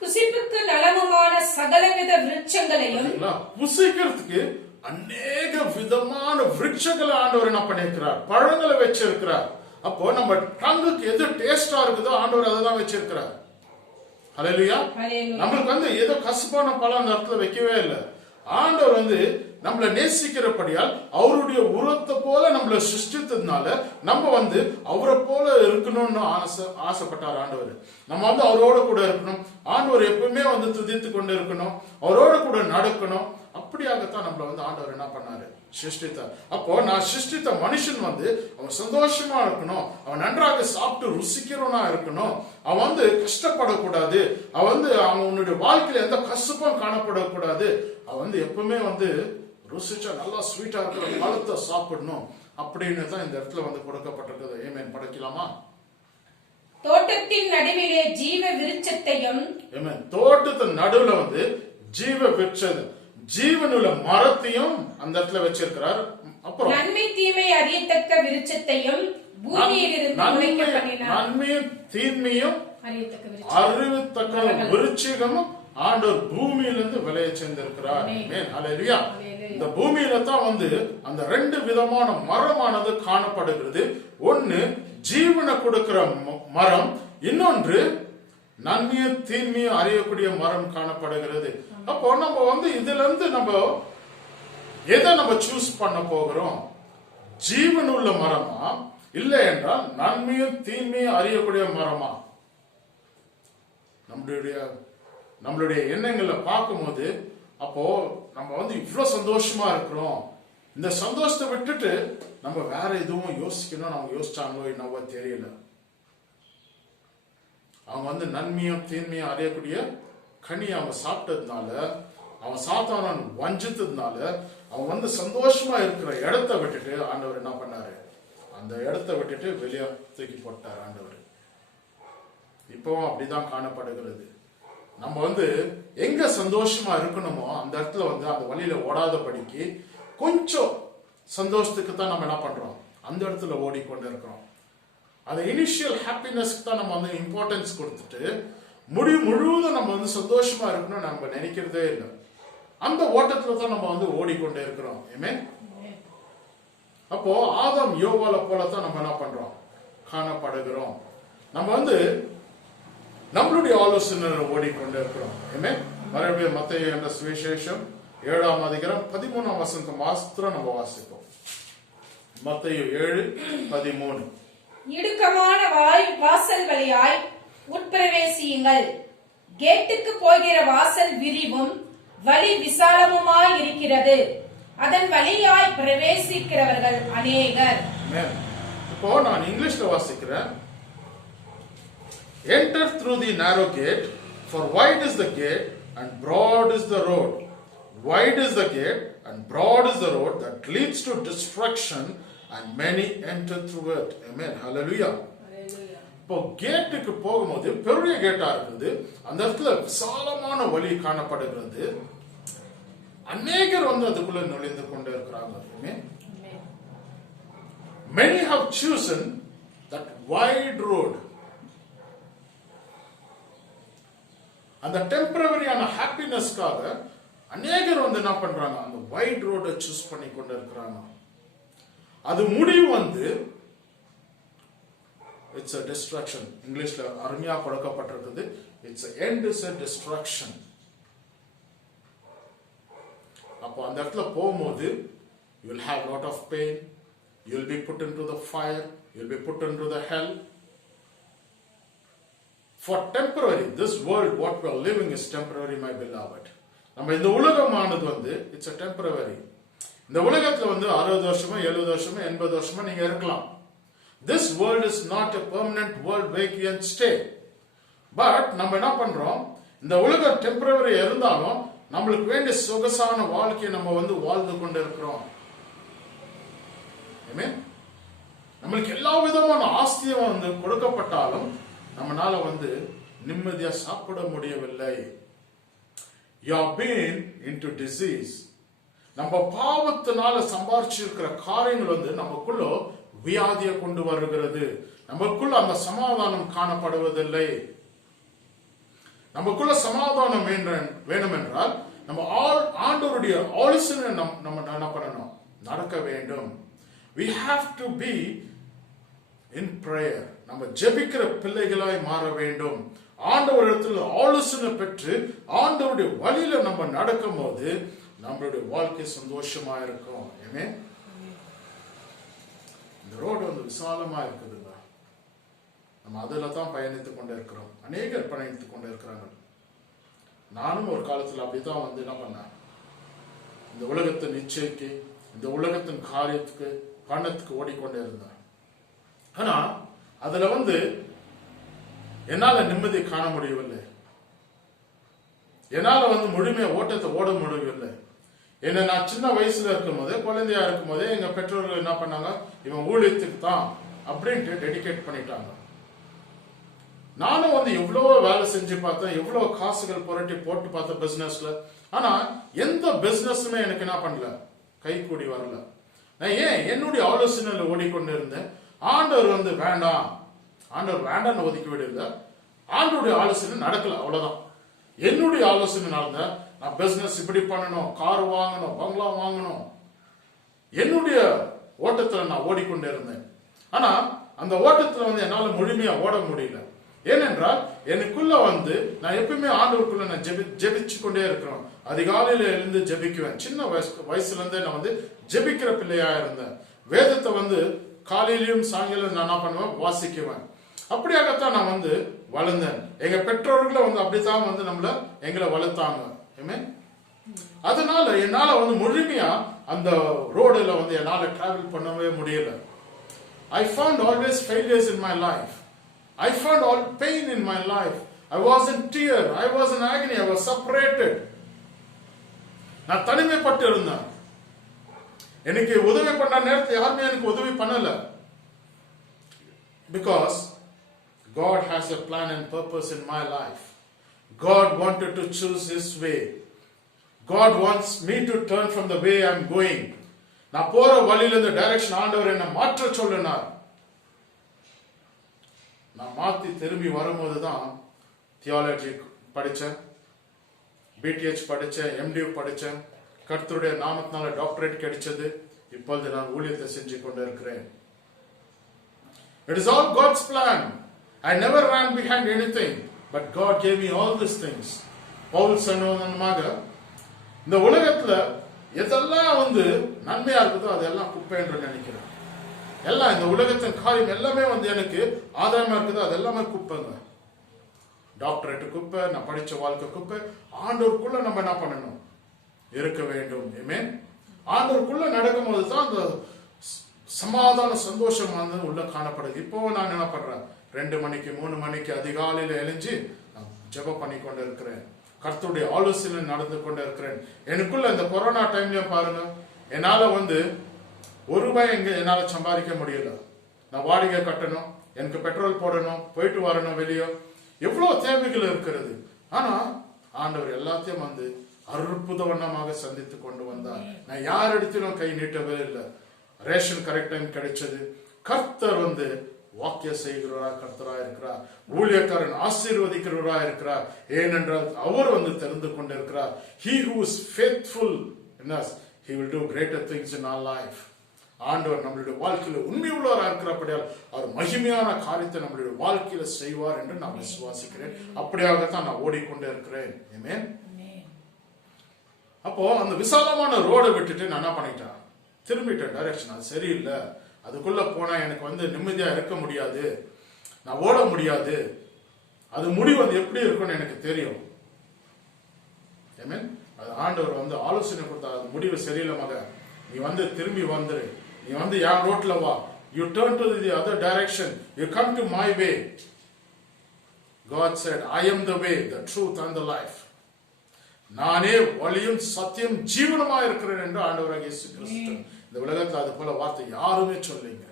புசிப்புக்கு நலமுமான சகலவித விருட்சங்களையும், புசிக்கிறதுக்கு அநேக விதமான விருட்சங்களை ஆண்டவர் என்ன பண்ணிருக்கிறார், பழங்களை வச்சிருக்கிறார். அப்போ நம்ம டங்குக்கு எது டேஸ்டா இருக்குதோ ஆண்டவர் அதை தான் வச்சிருக்கிறார். அல்லேலூயா. நம்மளுக்கு ஏதோ கசப்பான பழம் அந்த இடத்துல வைக்கவே இல்லை. ஆண்டவர் நம்மளை நேசிக்கிறபடியால் அவருடைய உருவத்தை போல நம்மளை சிருஷ்டித்ததுனால நம்ம அவரை போல இருக்கணும்னு ஆசைப்பட்டார் ஆண்டவர். நம்ம அவரோட கூட இருக்கணும். ஆண்டவர் எப்பவுமே துதித்து கொண்டு இருக்கணும், அவரோட கூட நடக்கணும். அப்படியாகத்தான் நம்மள ஆண்டவர் என்ன பண்ணாரு, சிருஷ்டித்தார். அப்போ நான் சிருஷ்டித்த மனுஷன் அவன் சந்தோஷமா இருக்கணும், அவன் நன்றாக சாப்பிட்டு ருசிக்கிறவனா இருக்கணும், அவன் கஷ்டப்படக்கூடாது, அவனுடைய வாழ்க்கையில எந்த கசப்பும் காணப்படக்கூடாது, அவன் எப்பவுமே ருசிச்சா நல்லா ஸ்வீட்டா இருக்கிற பழத்தை சாப்பிடணும் அப்படின்னு தான் இந்த இடத்துல கொடுக்கப்பட்டிருக்கிறது. ஏமேன். படைக்கலாமா? தோட்டத்தின் நடுவிலே ஜீவ விருட்சத்தையும், தோட்டத்தின் நடுவுல ஜீவ விருட்சம், ஜீவனுள்ள மரத்தையும் அந்த இடத்துல வச்சிருக்கிறார். அப்புறம் நன்மை தீமை அறியத்தக்க விருட்சத்தையும், நன்மையும் தீமையும் அறியத்தக்க விருட்சமும் ஆண்டவர் பூமியிலிருந்து விளைய சேர்ந்திருக்கிறார். அல்லேலூயா. இந்த பூமியில தான் அந்த ரெண்டு விதமான மரமானது காணப்படுகிறது. ஒன்னு ஜீவனை கொடுக்கிற மரம், இன்னொன்று நன்மையும் தீமையும் அறியக்கூடிய மரம் காணப்படுகிறது. அப்போ நம்ம இதுல இருந்து நம்ம எதை நம்ம சூஸ் பண்ண போகிறோம்? ஜீவனுள்ள மரமா, இல்லை என்றால் நன்மையும் தீமையும் அறியக்கூடிய மரமா? நம்மளுடைய எண்ணங்களை பார்க்கும்போது அப்போ நம்ம இவ்வளவு சந்தோஷமா இருக்கிறோம், இந்த சந்தோஷத்தை விட்டுட்டு நம்ம வேற எதுவும் யோசிக்கணும் நம்ம யோசிச்சாங்களோ என்னவோ தெரியல. அவங்க நன்மையும் தீமையும் அறியக்கூடிய கனி அவன் சாப்பிட்டதுனால, அவன் சாத்தான வஞ்சித்ததுனால அவன் சந்தோஷமா இருக்கிற இடத்தை விட்டுட்டு ஆண்டவர் என்ன பண்ணாரு, அந்த இடத்தை விட்டுட்டு வெளியே தூக்கி போட்டார் ஆண்டவர். இப்பவும் அப்படிதான் காணப்படுகிறது. நம்ம எங்க சந்தோஷமா இருக்கணுமோ அந்த இடத்துல அந்த வழியில ஓடாதபடிக்கு கொஞ்சம் சந்தோஷத்துக்கு தான் நம்ம என்ன பண்றோம், அந்த இடத்துல ஓடிக்கொண்டு இருக்கிறோம். அந்த இனிஷியல் ஹாப்பினஸ்க்கு தான் நம்ம இம்பார்ட்டன்ஸ் கொடுத்துட்டு முழுவதும் நம்ம சந்தோஷமா இருக்கணும் நம்ம நினைக்கிறதே இல்லை. அந்த ஓட்டத்துல தான் நம்ம ஓடிக்கொண்டே இருக்கிறோம். அப்போ ஆதாம் யோவால போலத்தான் நம்ம என்ன பண்றோம், காணப்படுகிறோம். நம்ம நம்மளுடைய ஆலோசனை ஓடிக்கொண்டே இருக்கிறோம். மறுபடியும் மத்தேயு என்ற சுவிசேஷம் 7ஆம் அதிகாரம் 13ஆம் வசனத்தை மாத்திரம் நம்ம வாசிப்போம். மத்தேயு 7:13. இடுக்கமான வாசல் வழியாய் உட்பிரவேசியுங்கள், கேட்டுக்கு போகிற வாசல் விரிவும் வழி விசாலமுமாய் இருக்கிறது, அதன் வழியாய் பிரவேசிக்கிறவர்கள் அநேகர். இப்போ நான் இங்கிலீஷ்ல வாசிக்கிறேன். Enter through the narrow gate, for wide is the gate and broad is the road. Wide is the gate and broad is the road that leads to destruction, and many enter through it. Amen. Hallelujah. இப்போ கேட்டுக்கு போகும்போது பெரிய கேட்டா இருக்குது, அந்த இடத்துல விசாலமான வழி காணப்படுகிறது, அநேகர் அதுக்குள்ள நுழைந்து கொண்டு இருக்கிறாங்க. Many have chosen that wide road. அந்த டெம்பரரியான ஹாப்பினஸ்க்காக அநேகர் என்ன பண்றாங்க, அந்த வைட் ரோட சூஸ் பண்ணி கொண்டு இருக்கிறாங்க. அது முடிவு இட்ஸ் a destruction. இங்கிலீஷ்ல அருமையா கொடுக்கப்பட்டிருக்குது. It's end is a destruction. அப்போ அந்த இடத்துல போகும்போது you will have lot of pain, you will be put into the fire, you will be put into the hell. For temporary, this world what we are living is temporary, my beloved. நம்ம இந்த உலகமானது it's a temporary. இந்த உலகத்துல 60 வருஷமோ 70 வருஷமோ 80 வருஷமோ நீங்க இருக்கலாம். This world is not a permanent world where you can stay. But நம்ம என்ன பண்றோம், இந்த உலகம் டெம்பரரி இருந்தாலும் நம்மளுக்கு வேண்டிய சொகசான வாழ்க்கையை நம்ம வாழ்ந்து கொண்டு இருக்கிறோம். நம்மளுக்கு எல்லா விதமான ஆஸ்தியும் கொடுக்கப்பட்டாலும் நம்மளால நிம்மதியா சாப்பிட முடியவில்லை. You have been into disease. நம்ம பாவத்தினால சம்பாரிச்சிருக்கிற காரியங்கள் நமக்குள்ள வியாதியை கொண்டு வருகிறது. நமக்குள்ள அந்த சமாதானம் காணப்படுவதில்லை. நமக்குள்ள சமாதானம் வேணும் என்றால் நம்ம ஆண்டவருடைய ஆலோசனை நம்ம என்ன பண்ணணும், நடக்க வேண்டும். we have to be in prayer. நம்ம ஜெபிக்கிற பிள்ளைகளாய் மாற வேண்டும். ஆண்டவரிடத்தில் ஆலோசனை பெற்று ஆண்டவருடைய வழியில நம்ம நடக்கும் போது நம்மளுடைய வாழ்க்கை சந்தோஷமா இருக்கும். ஆமென். இந்த ரோடு வந்து விசாலமா இருக்குதுங்க. நம்ம அதுல தான் பயணித்துக் கொண்டே இருக்கிறோம். அநேகர் பயணித்துக் கொண்டே இருக்கிறாங்க. நானும் ஒரு காலத்துல அப்படித்தான் வந்து என்ன பண்ணேன், இந்த உலகத்தின் இச்சைக்கு, இந்த உலகத்தின் காரியத்துக்கு, பணத்துக்கு ஓடிக்கொண்டே இருந்தேன். ஆனா அதுல வந்து என்னால நிம்மதி காண முடியவில்லை. என்னால வந்து முழுமையா ஓட்டத்தை ஓட முடியவில்லை. என்ன நான் சின்ன வயசுல இருக்கும் போதே, குழந்தையா இருக்கும் போதே எங்க பெற்றோர்கள் என்ன பண்ணாங்க, இவன் ஊழியத்துக்கு தான் அப்படின்ட்டு டெடிகேட் பண்ணிட்டாங்க. நானும் வந்து எவ்வளவோ வேலை செஞ்சு பார்த்தேன், எவ்வளவு காசுகள் புரட்டி போட்டு பார்த்தேன் பிசினஸ்ல. ஆனா எந்த பிசினஸுமே எனக்கு என்ன பண்ணல, கை கூடி வரல. நான் ஏன் என்னுடைய ஆலோசனையில ஓடிக்கொண்டு இருந்தேன். ஆண்டவர் வந்து வேண்டாம், ஆண்டவர் வேண்டாம்னு ஒதுக்கி விடல. ஆண்டவருடைய ஆலோசனை நடக்கல, அவ்வளவுதான். என்னுடைய ஆலோசனை நடந்த நான் பிசினஸ் இப்படி பண்ணணும், கார் வாங்கணும், பங்களா வாங்கணும், என்னுடைய ஓட்டத்துல நான் ஓடிக்கொண்டே இருந்தேன். ஆனா அந்த ஓட்டத்துல வந்து என்னால முழுமையா ஓட முடியல. ஏனென்றால் எனக்குள்ள வந்து நான் எப்பவுமே ஆண்டவருக்குள்ள நான் ஜெபிச்சு கொண்டே இருக்கிறோம். அதிகாலையில எழுந்து ஜெபிக்குவேன். சின்ன வயசுல இருந்தே நான் வந்து ஜெபிக்கிற பிள்ளையா இருந்தேன். வேதத்தை வந்து காலையிலும் சாயங்காலம் நான் என்ன பண்ணுவேன், வாசிக்குவேன். அப்படியாகத்தான் நான் வந்து வளர்ந்தேன். எங்க பெற்றோர்களை வந்து அப்படித்தான் வந்து எங்களை வளர்த்தாங்க. அதனால என்னால வந்து முழுமையா அந்த ரோடுல வந்து என்னால டிராவல் பண்ணவே முடியல. I found always failures in my life. I found all pain in my life. I was in tear. I was in agony. I was separated. நான் தனிமைப்பட்டு இருந்தேன். எனக்கு உதவி பண்ண நேரத்தில் யாருமே எனக்கு உதவி பண்ணல. Because God has a plan and purpose in my life. God wanted to choose His way. God wants me to turn from the way I'm going. நான் போற வழியில இந்த டைரக்ஷன் ஆண்டவர் என்ன மாற்ற சொல்லினார். நான் மாத்தி திரும்பி வரும்போது தான் தியாலஜி படிச்சேன், பிடிஹெச் படிச்சேன், எம்டி படிச்சேன். கர்த்தருடைய நாமத்தினால டாக்டரேட் கிடைச்சது. இப்பொழுது நான் ஊழியத்தை செஞ்சு கொண்டு இருக்கிறேன். It is all God's plan. I never ran behind anything, but God gave me all these things. Pavul சொன்னதாக இந்த உலகத்துல எதெல்லாம் வந்து நன்மையா இருக்குதோ அதெல்லாம் குப்பை என்று நினைக்கிறேன். எல்லாம் இந்த உலகத்தின் காரியம் எல்லாமே வந்து எனக்கு ஆதாயமா இருக்குதோ அது எல்லாமே குப்பைங்க. டாக்டரேட் குப்பை, நான் படிச்ச வாழ்க்கை குப்பை. ஆண்டவருக்குள்ள நம்ம என்ன பண்ணணும், இருக்க வேண்டும். ஆமென். ஆண்டவருக்குள்ள நடக்கும் போது தான் அந்த சமாதான சந்தோஷம் வந்து உள்ள காணப்படுது. இப்போ நான் என்ன பண்றேன், 2 மணிக்கு 3 மணிக்கு அதிகாலையில எழுஞ்சி ஜெபம் பண்ணி கொண்டு இருக்கிறேன். கர்த்தருடைய ஆலோசனை நடந்து கொண்டு இருக்கிறேன். எனக்குள்ள இந்த கொரோனா டைம்லயும் பாருங்க, என்னால வந்து ₹1 என்னால சம்பாதிக்க முடியல. நான் வாடகை கட்டணும், எனக்கு பெட்ரோல் போடணும், போயிட்டு வரணும் வெளியே, எவ்வளவு தேவைகள் இருக்கிறது. ஆனா ஆண்டவர் எல்லாத்தையும் வந்து அற்புதவண்ணமாக சந்தித்து கொண்டு வந்தார். நான் யார் இடத்திலும் கை நீட்டவே இல்லை. ரேஷன் கரெக்ட் டைம் கிடைச்சது. கர்த்தர் வந்து வாக்கிய செய்கிறவரா கர்த்தரா இருக்கிறார். ஊழியக்காரன் ஆசீர்வதிக்கிறவரா இருக்கிறார். ஏனென்றால் அவர் வந்து தெரிந்து கொண்டிருக்கிறார். He who is faithful in us, he will do greater things in our life. ஆண்டவர் நம்மளுடைய வாழ்க்கையில உண்மை உள்ளவராக இருக்கிறபடியால் அவர் மகிமையான காரியத்தை நம்மளுடைய வாழ்க்கையில செய்வார் என்று நான் விசுவாசிக்கிறேன். அப்படியாகத்தான் நான் ஓடிக்கொண்டே இருக்கிறேன். ஆமென். அப்போ அந்த விசாலமான ரோடை விட்டுட்டு நான் என்ன பண்ணிட்டேன், திரும்பிட்டேன் டைரக்ஷன். அது சரியில்லை, அதுக்குள்ள போனா எனக்கு வந்து நிம்மதியா இருக்க முடியாது, நான் ஓட முடியாது, அது முடிவு வந்து எப்படி இருக்கும்னு எனக்கு தெரியும். ஆமென். அது ஆண்டவர் வந்து ஆலோசனை கொடுத்தா, அது முடிவு சரியில்லை மக, நீ வந்து திரும்பி வந்துரு, நீ வந்து என் ரோட்ல வா, you turn to the other direction, you come to my way. God said, I am the way, the truth and the life. நானே வழியும் சத்தியம் ஜீவனமா இருக்கிறேன் என்று ஆண்டவராகிய இயேசு கிறிஸ்து. இந்த உலகத்துல அது போல வார்த்தை யாருமே சொல்லுங்க.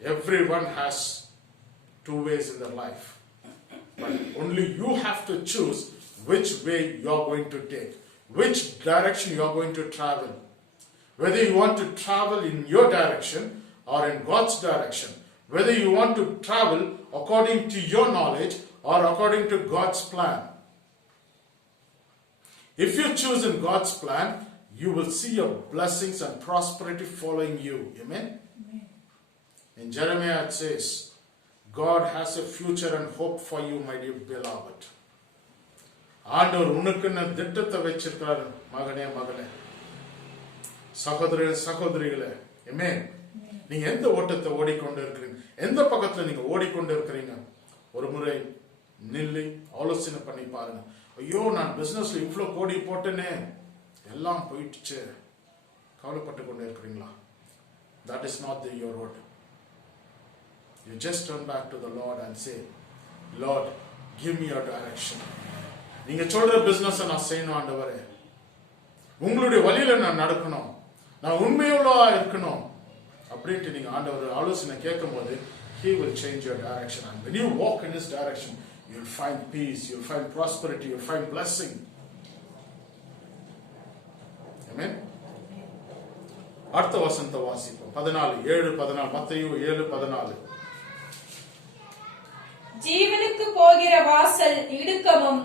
Everyone has 2 ways in their life, but only you have to choose which way you are going to take, which direction you are going to travel. whether you want to travel in your direction or in God's direction, whether you want to travel according to your knowledge or according to God's plan. If you choose in God's plan, you will see your blessings and prosperity following you. Amen? In Jeremiah it says, God has a future and hope for you, my dear beloved. ஆண்டவர் உனக்குன்னு திட்டத்தை வச்சிருக்கிறார் மகனே மகளே, சகோதர சகோதரிகளே. ஆமென். நீங்க எந்த ஓட்டத்தை ஓடிக்கொண்டு இருக்கிறீங்க, எந்த பக்கத்துல நீங்க ஓடிக்கொண்டு இருக்கிறீங்க, ஒரு முறை நில்லி ஆலோசனை பண்ணி பாருங்க. ஐயோ, நான் பிசினஸ்ல இவ்வளவு கோடி போட்டேனே, எல்லாம் போயிடுச்சு, கவலைப்பட்டு கொண்டு இருக்கிறீங்களா? That is not your road. You just turn back to the Lord and say, Lord, give me your direction. நீங்க சொல்ற பிசினஸ் நான் செய்யணும் ஆண்டவரே, உங்களுடைய வழியில நான் நடக்கணும், நான் உண்மையுள்ளவா இருக்கணும் அப்படின்ட்டு நீங்க ஆண்டவர் ஆலோசனை கேட்கும் போது He will change your direction, and when you walk in His direction, you'll find peace, you'll find prosperity, you'll find blessing. Amen. அடுத்த வசனத்தை வாசிப்போம். 14:7-14 மத்தேயு 7:14. ஜீவனுக்கு போகிற வாசல் இடுக்கமும்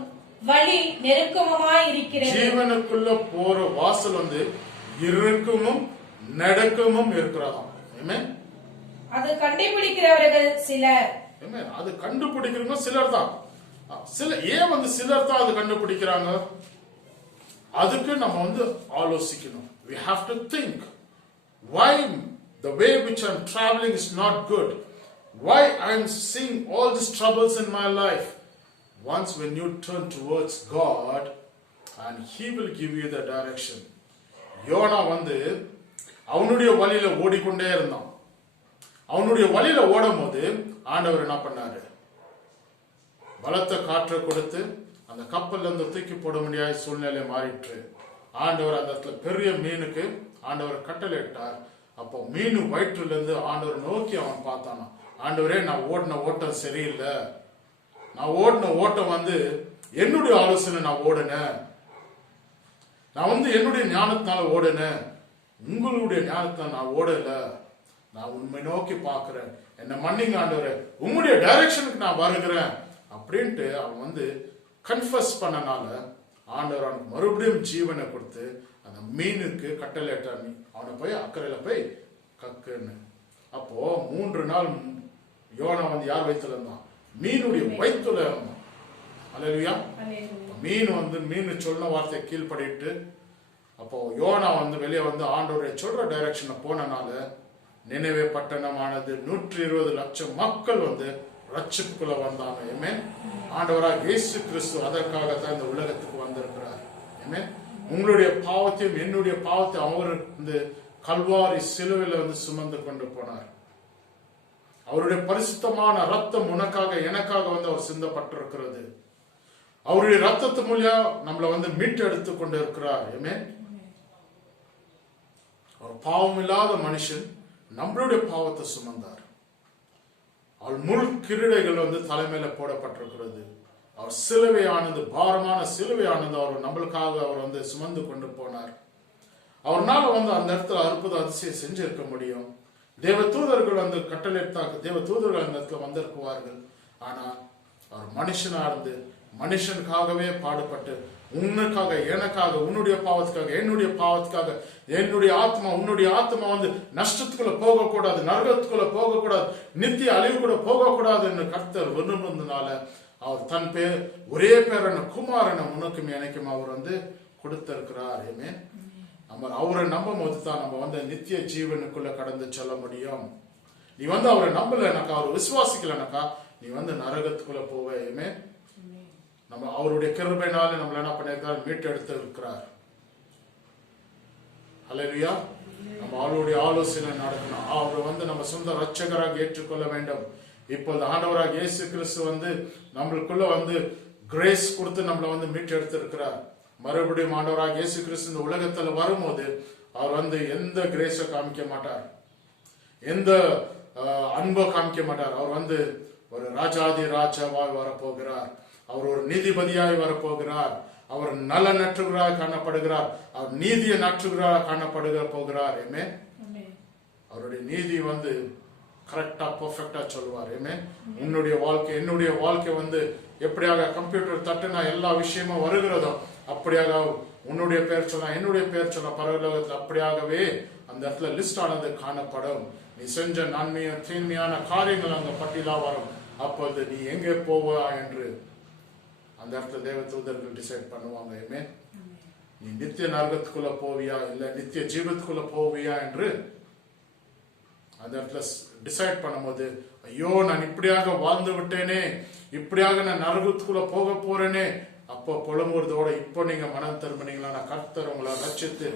வழி நெருக்கமுமாய் இருக்கிறது. ஜீவனுக்குள்ள போற வாசல் இறுக்கமும் நெருக்கமும் இருக்கிறதாம். ஆமென். அது கண்டுபிடிக்கிறவர்கள் சிலர். ஆமென். அது கண்டுபிடிக்கிறவங்க சிலர் தான். ஏன் சிலர் தான் அது கண்டுபிடிக்கிறாங்க? அதுக்கு நம்ம ஆலோசிக்கணும். We have to think, why the way which I'm traveling is not good, why I'm seeing all these troubles in my life. Once when you turn towards God, and He will give you the direction. Jonah அவனுடைய வழியில ஓடிக்கொண்டே இருந்தான். அவனுடைய வழியில ஓடும் போது ஆண்டவர் என்ன பண்ணாரு? பலத்த காற்றை கொடுத்து அந்த கப்பல்ல இருந்து தூக்கி போட முடியாத சூழ்நிலை மாறிற்று. ஆண்டவர் அந்த இடத்துல பெரிய மீனுக்கு ஆண்டவர் கட்டளையிட்டார். அப்போ மீன் வயிற்றுல இருந்து ஆண்டவர் நோக்கி அவன் பார்த்தானா, ஆண்டவரே, நான் ஓடின ஓட்டம் சரியில்லை, நான் ஓடின ஓட்டம் என்னுடைய ஆலோசனை நான் ஓடினேன், நான் என்னுடைய ஞானத்தினால ஓடினேன், உங்களுடைய ஞானத்தினால நான் ஓடல, நான் உண்மை நோக்கி பார்க்கிறேன், என்ன மன்னிங்க ஆண்டவரே, உங்களுடைய டைரக்ஷனுக்கு நான் வருகிறேன் அப்படின்ட்டு அவன் கன்ஃபஸ் பண்ணனால ஆண்டவர் அவனுக்கு மறுபடியும் ஜீவனை கொடுத்து அந்த மீனுக்கு கட்டளையிட்டார், அவனை போய் அக்கறையில போய் கக்குன்னு. அப்போ 3 நாள் யோனா யார் வயிற்றுல இருந்தான்? மீனுடைய வயிற்றுல இருந்தான். அல்லேலூயா. மீன் சொன்ன வார்த்தையை கீழ்படிட்டு அப்போ யோனா வெளியே ஆண்டவரை சொல்ற டைரக்ஷன்ல போனனால நினைவே பட்டணமானது 120 லட்சம் மக்கள் ரட்சிப்புக்குள்ள வந்தாங்க. ஆமென். ஆண்டவராக இயேசு கிறிஸ்து அதற்காகத்தான் இந்த உலகத்துக்கு வந்திருக்கிறார். ஆமென். உங்களுடைய பாவத்தையும் என்னுடைய பாவத்தை அவர் கல்வாரி சிலுவையில சுமந்து கொண்டு போனார். அவருடைய பரிசுத்தமான ரத்தம் உனக்காக எனக்காக அவர் சிந்தப்பட்டிருக்கிறது. அவருடைய ரத்தத்து மூலம் நம்மள மீட்டு எடுத்து கொண்டு இருக்கிறார். ஆமென். ஒரு பாவம் இல்லாத மனுஷன் நம்மளுடைய பாவத்தை சுமந்தார். அவர் முள் கிரீடைகள் தலைமையில போடப்பட்டிருக்கிறது. அவர் சிலுவையானது, பாரமான சிலுவையானது அவர் நம்மளுக்காக அவர் சுமந்து கொண்டு போனார். அவர்னால அந்த இடத்துல அற்புத அதிசயம் செஞ்சிருக்க முடியும். தேவ தூதர்கள் கட்டளையிட்டாங்க, தேவ தூதர்கள் அந்த இடத்துல வந்திருக்குவார்கள். ஆனா அவர் மனுஷனா இருந்து மனுஷனுக்காகவே பாடுபட்டு உன்னுக்காக எனக்காக உன்னுடைய பாவத்துக்காக என்னுடைய பாவத்துக்காக என்னுடைய ஆத்மா உன்னுடைய ஆத்மா நஷ்டத்துக்குள்ள போகக்கூடாது, நரகத்துக்குள்ள போகக்கூடாது, நித்திய அழிவு கூட போகக்கூடாது என்று கர்த்தர் விரும்பினால அவர் தன் ஒரே பேரான குமாரனை உனக்கும் எனக்கும் அவர் கொடுத்திருக்கிறார். நம்ம அவரை நம்பும் போது தான் நம்ம நித்திய ஜீவனுக்குள்ள கடந்து செல்ல முடியும். நீ அவரை நம்பலனாக்கா, அவரை விசுவாசிக்கலனாக்கா நீ நரகத்துக்குள்ள போவே. நம்ம அவருடைய கிருபையினால நம்மள என்ன பண்ணிருக்காரு? மீட்டு எடுத்து இருக்கிறார். அல்லேலூயா. நம்ம அவருடைய ஆலோசனை நடக்கணும். அவரை நம்ம சொந்த ரட்சகராக ஏற்றுக்கொள்ள வேண்டும். இப்போது ஆண்டவராக இயேசு கிறிஸ்து நம்மளுக்குள்ள கிரேஸ் கொடுத்து நம்மள மீட்டு எடுத்து இருக்கிறார். மறுபடியும் ஆண்டவராக இயேசு கிறிஸ்து இந்த உலகத்துல வரும்போது அவர் எந்த கிரேஸ காமிக்க மாட்டார், எந்த அன்பை காமிக்க மாட்டார். அவர் ஒரு ராஜாதி ராஜாவாய் வரப்போகிறார். அவர் ஒரு நீதிபதியாய் வரப்போகிறார். அவர் நல்ல நற்றுகிறார் காணப்படுகிறார். அவர் நீதியை நற்றுகிறார் காணப்படுக போகிறார். ஆமென். அவருடைய நீதி வந்து கரெக்டா பெர்ஃபெக்டா சொல்லுவார். ஆமென். உன்னுடைய வாழ்க்கை என்னுடைய வாழ்க்கை வந்து எப்படியாக கம்ப்யூட்டர் தட்டுனா எல்லா விஷயமும் வருகிறதோ அப்படியாக உன்னுடைய பேர் சொன்னா என்னுடைய பேர் சொன்ன பரலோகத்தில் அப்படியாகவே அந்த இடத்துல லிஸ்ட் ஆனது காணப்படும். நீ செஞ்ச நன்மையும் தீமையான காரியங்கள் அங்க பட்டியலா வரும். அப்போது நீ எங்கே போவா என்று அந்த இடத்துல தேவ தூதர்கள் டிசைட் பண்ணுவாங்க. ஆமென். நீ நித்திய நரகத்துக்குள்ள போவியா இல்ல நித்திய ஜீவத்துக்குள்ள போவியா என்று அந்த இடத்துல டிசைட் பண்ணும்போது, ஐயோ நான் இப்படியாக வாழ்ந்து விட்டேனே, இப்படியாக நான் நரகத்துக்குள்ள போக போறேனே, அப்போ புலம்புறதோட இப்போ நீங்க மனம் திரும்பினீங்களா, நான் கர்த்தர் உங்களை ரட்சித்து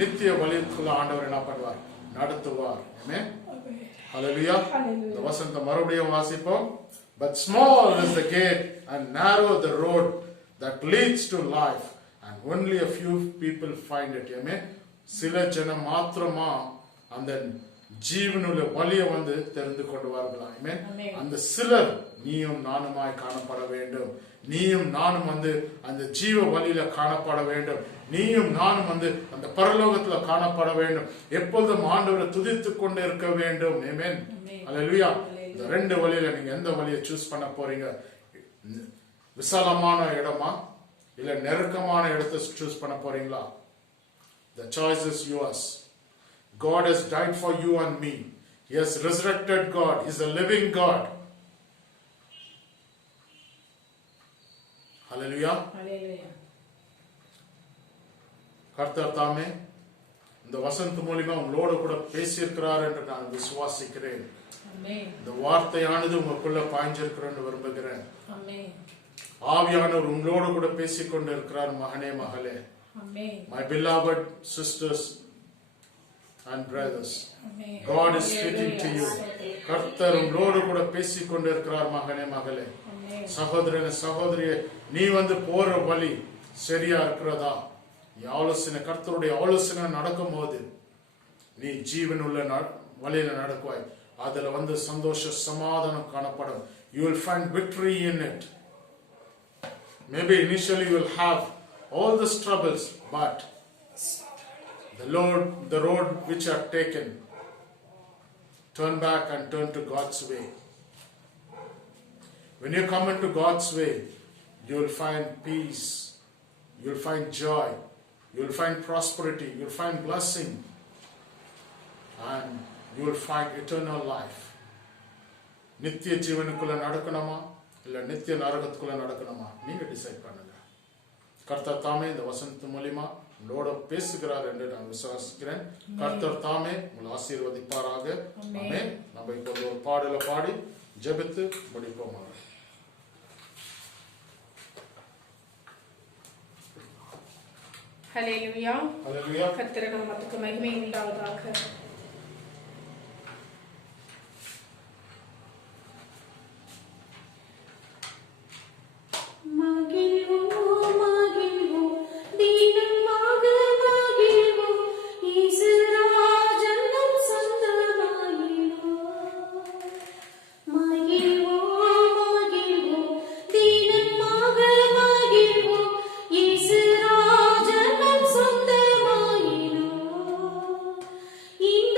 நித்திய வழிக்குள்ள ஆண்டவர் என்ன பண்ணுவார், நடத்துவார். ஆமென். ஹல்லேலூயா. இந்த வசனத்தை மறுபடியும் வாசிப்போம். But small is the gate and narrow the road that leads to life and only a few people find it. ஆமென். சில ஜனம் மாத்திரமா அந்த ஜீவனுள்ள வழியை வந்து தெரிந்து கொள்வார்களா. ஆமென். அந்த சிலர் நீயும் நானுமாய் காணப்பட வேண்டும். நீயும் நானும் வந்து அந்த ஜீவ வழியில காணப்பட வேண்டும். நீயும் நானும் வந்து அந்த பரலோகத்துல காணப்பட வேண்டும். எப்பொழுதும் ஆண்டவரை துதித்துக் கொண்டு இருக்க வேண்டும். ஆமென். ஹல்லேலூயா. இந்த ரெண்டு வழியில நீங்க எந்த வழியை சூஸ் பண்ண போறீங்க? விசாலமான இடமா இல்ல நெருக்கமான இடத்தை சூஸ் பண்ண போறீங்களா? The choice is yours. God has died for you and me. He has resurrected God. He is a living God. Hallelujah. Hallelujah. கர்த்தர் தாமே இந்த வசந்த மூலிமா உங்களோட கூட பேசியிருக்கிறார் என்று நான் விசுவாசிக்கிறேன். இந்த வார்த்தையானது உங்களுக்குள்ள பாய்ஞ்சிருக்கிறேன்னு விரும்புகிறேன். ஆவியானவர் உங்களோடு கூட பேசிக்கொண்டு இருக்கிறார். மகனே மகளே, my beloved sisters and brothers, God is speaking to you. கர்த்தர் உங்களோடு கூட பேசிக்கொண்டு இருக்கிறார். மகனே மகளே, சகோதரனே சகோதரியே, நீ வந்து போற வழி சரியா இருக்கிறதா? ஆலோசனை கர்த்தருடைய ஆலோசனை நடக்கும் போது நீ ஜீவன் உள்ள வழியில நடக்குவாய். அதுல வந்து சந்தோஷ சமாதானம் காணப்படும். You will find victory in it. Maybe initially you will have all the troubles, but the road which you have taken, turn back and turn to God's way. When you come into God's way, you will find peace, you will find joy, you will find prosperity, you will find blessing, and you will find eternal life. நித்திய ஜீவனுக்குள்ள நடக்கணுமா இல்ல நித்திய நரகத்துக்குள்ள நடக்கணுமா? நீங்க டிசைட் பண்ணுங்க. கர்த்தர் தாமே இந்த வசனத்து மூலியமா உங்களோட பேசுகிறார் என்று நான் விசுவாசிக்கிறேன். கர்த்தர் தாமே உங்களை ஆசீர்வதிப்பாராக. ஆமென். நம்ம இப்போ ஒரு பாடலை பாடி ஜெபித்து முடிப்போம். ஹல்லேலூயா. ஹல்லேலூயா. கர்த்தர் நாமத்துக்கு மகிமை உண்டாவதாக. In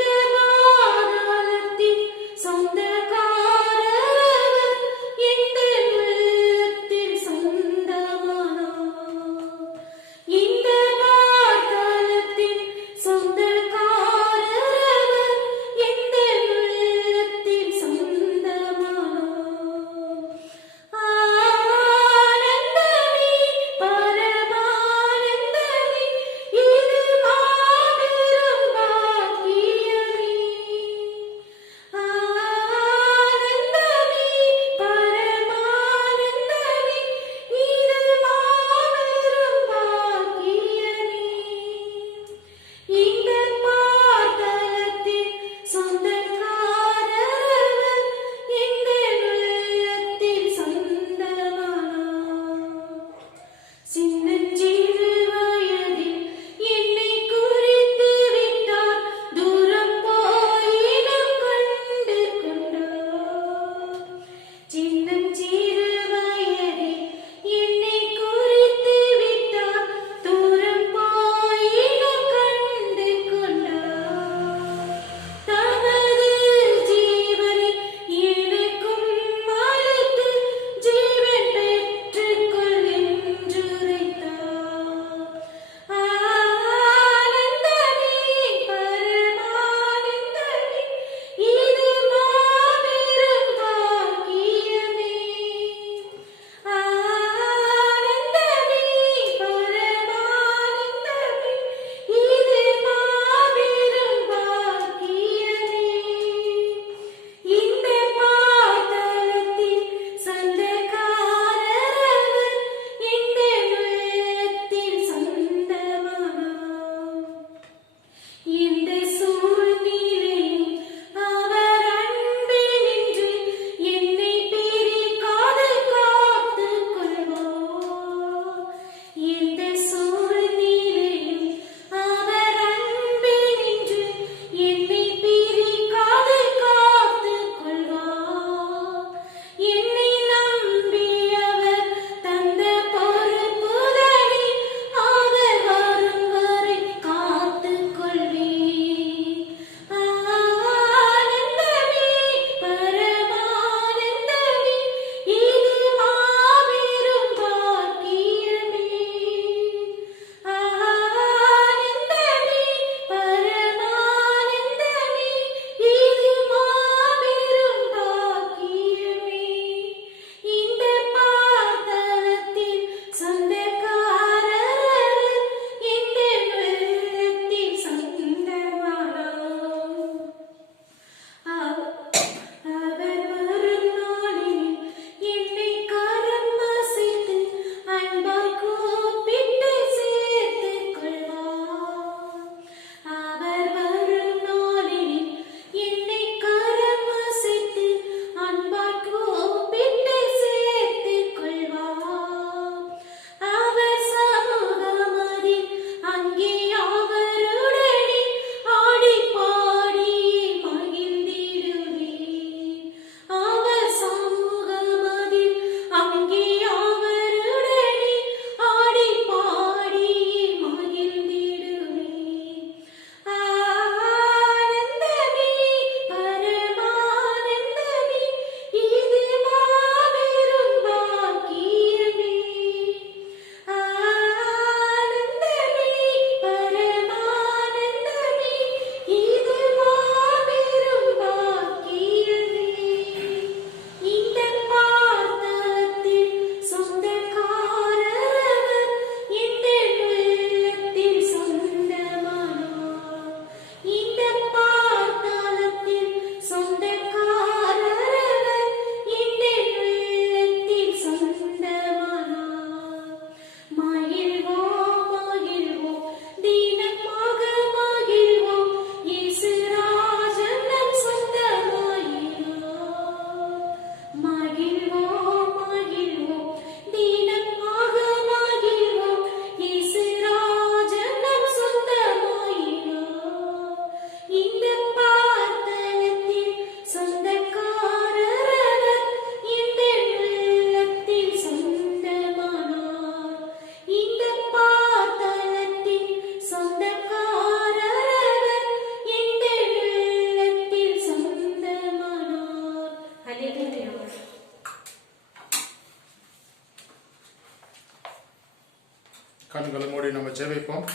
ஜெபிப்போம்.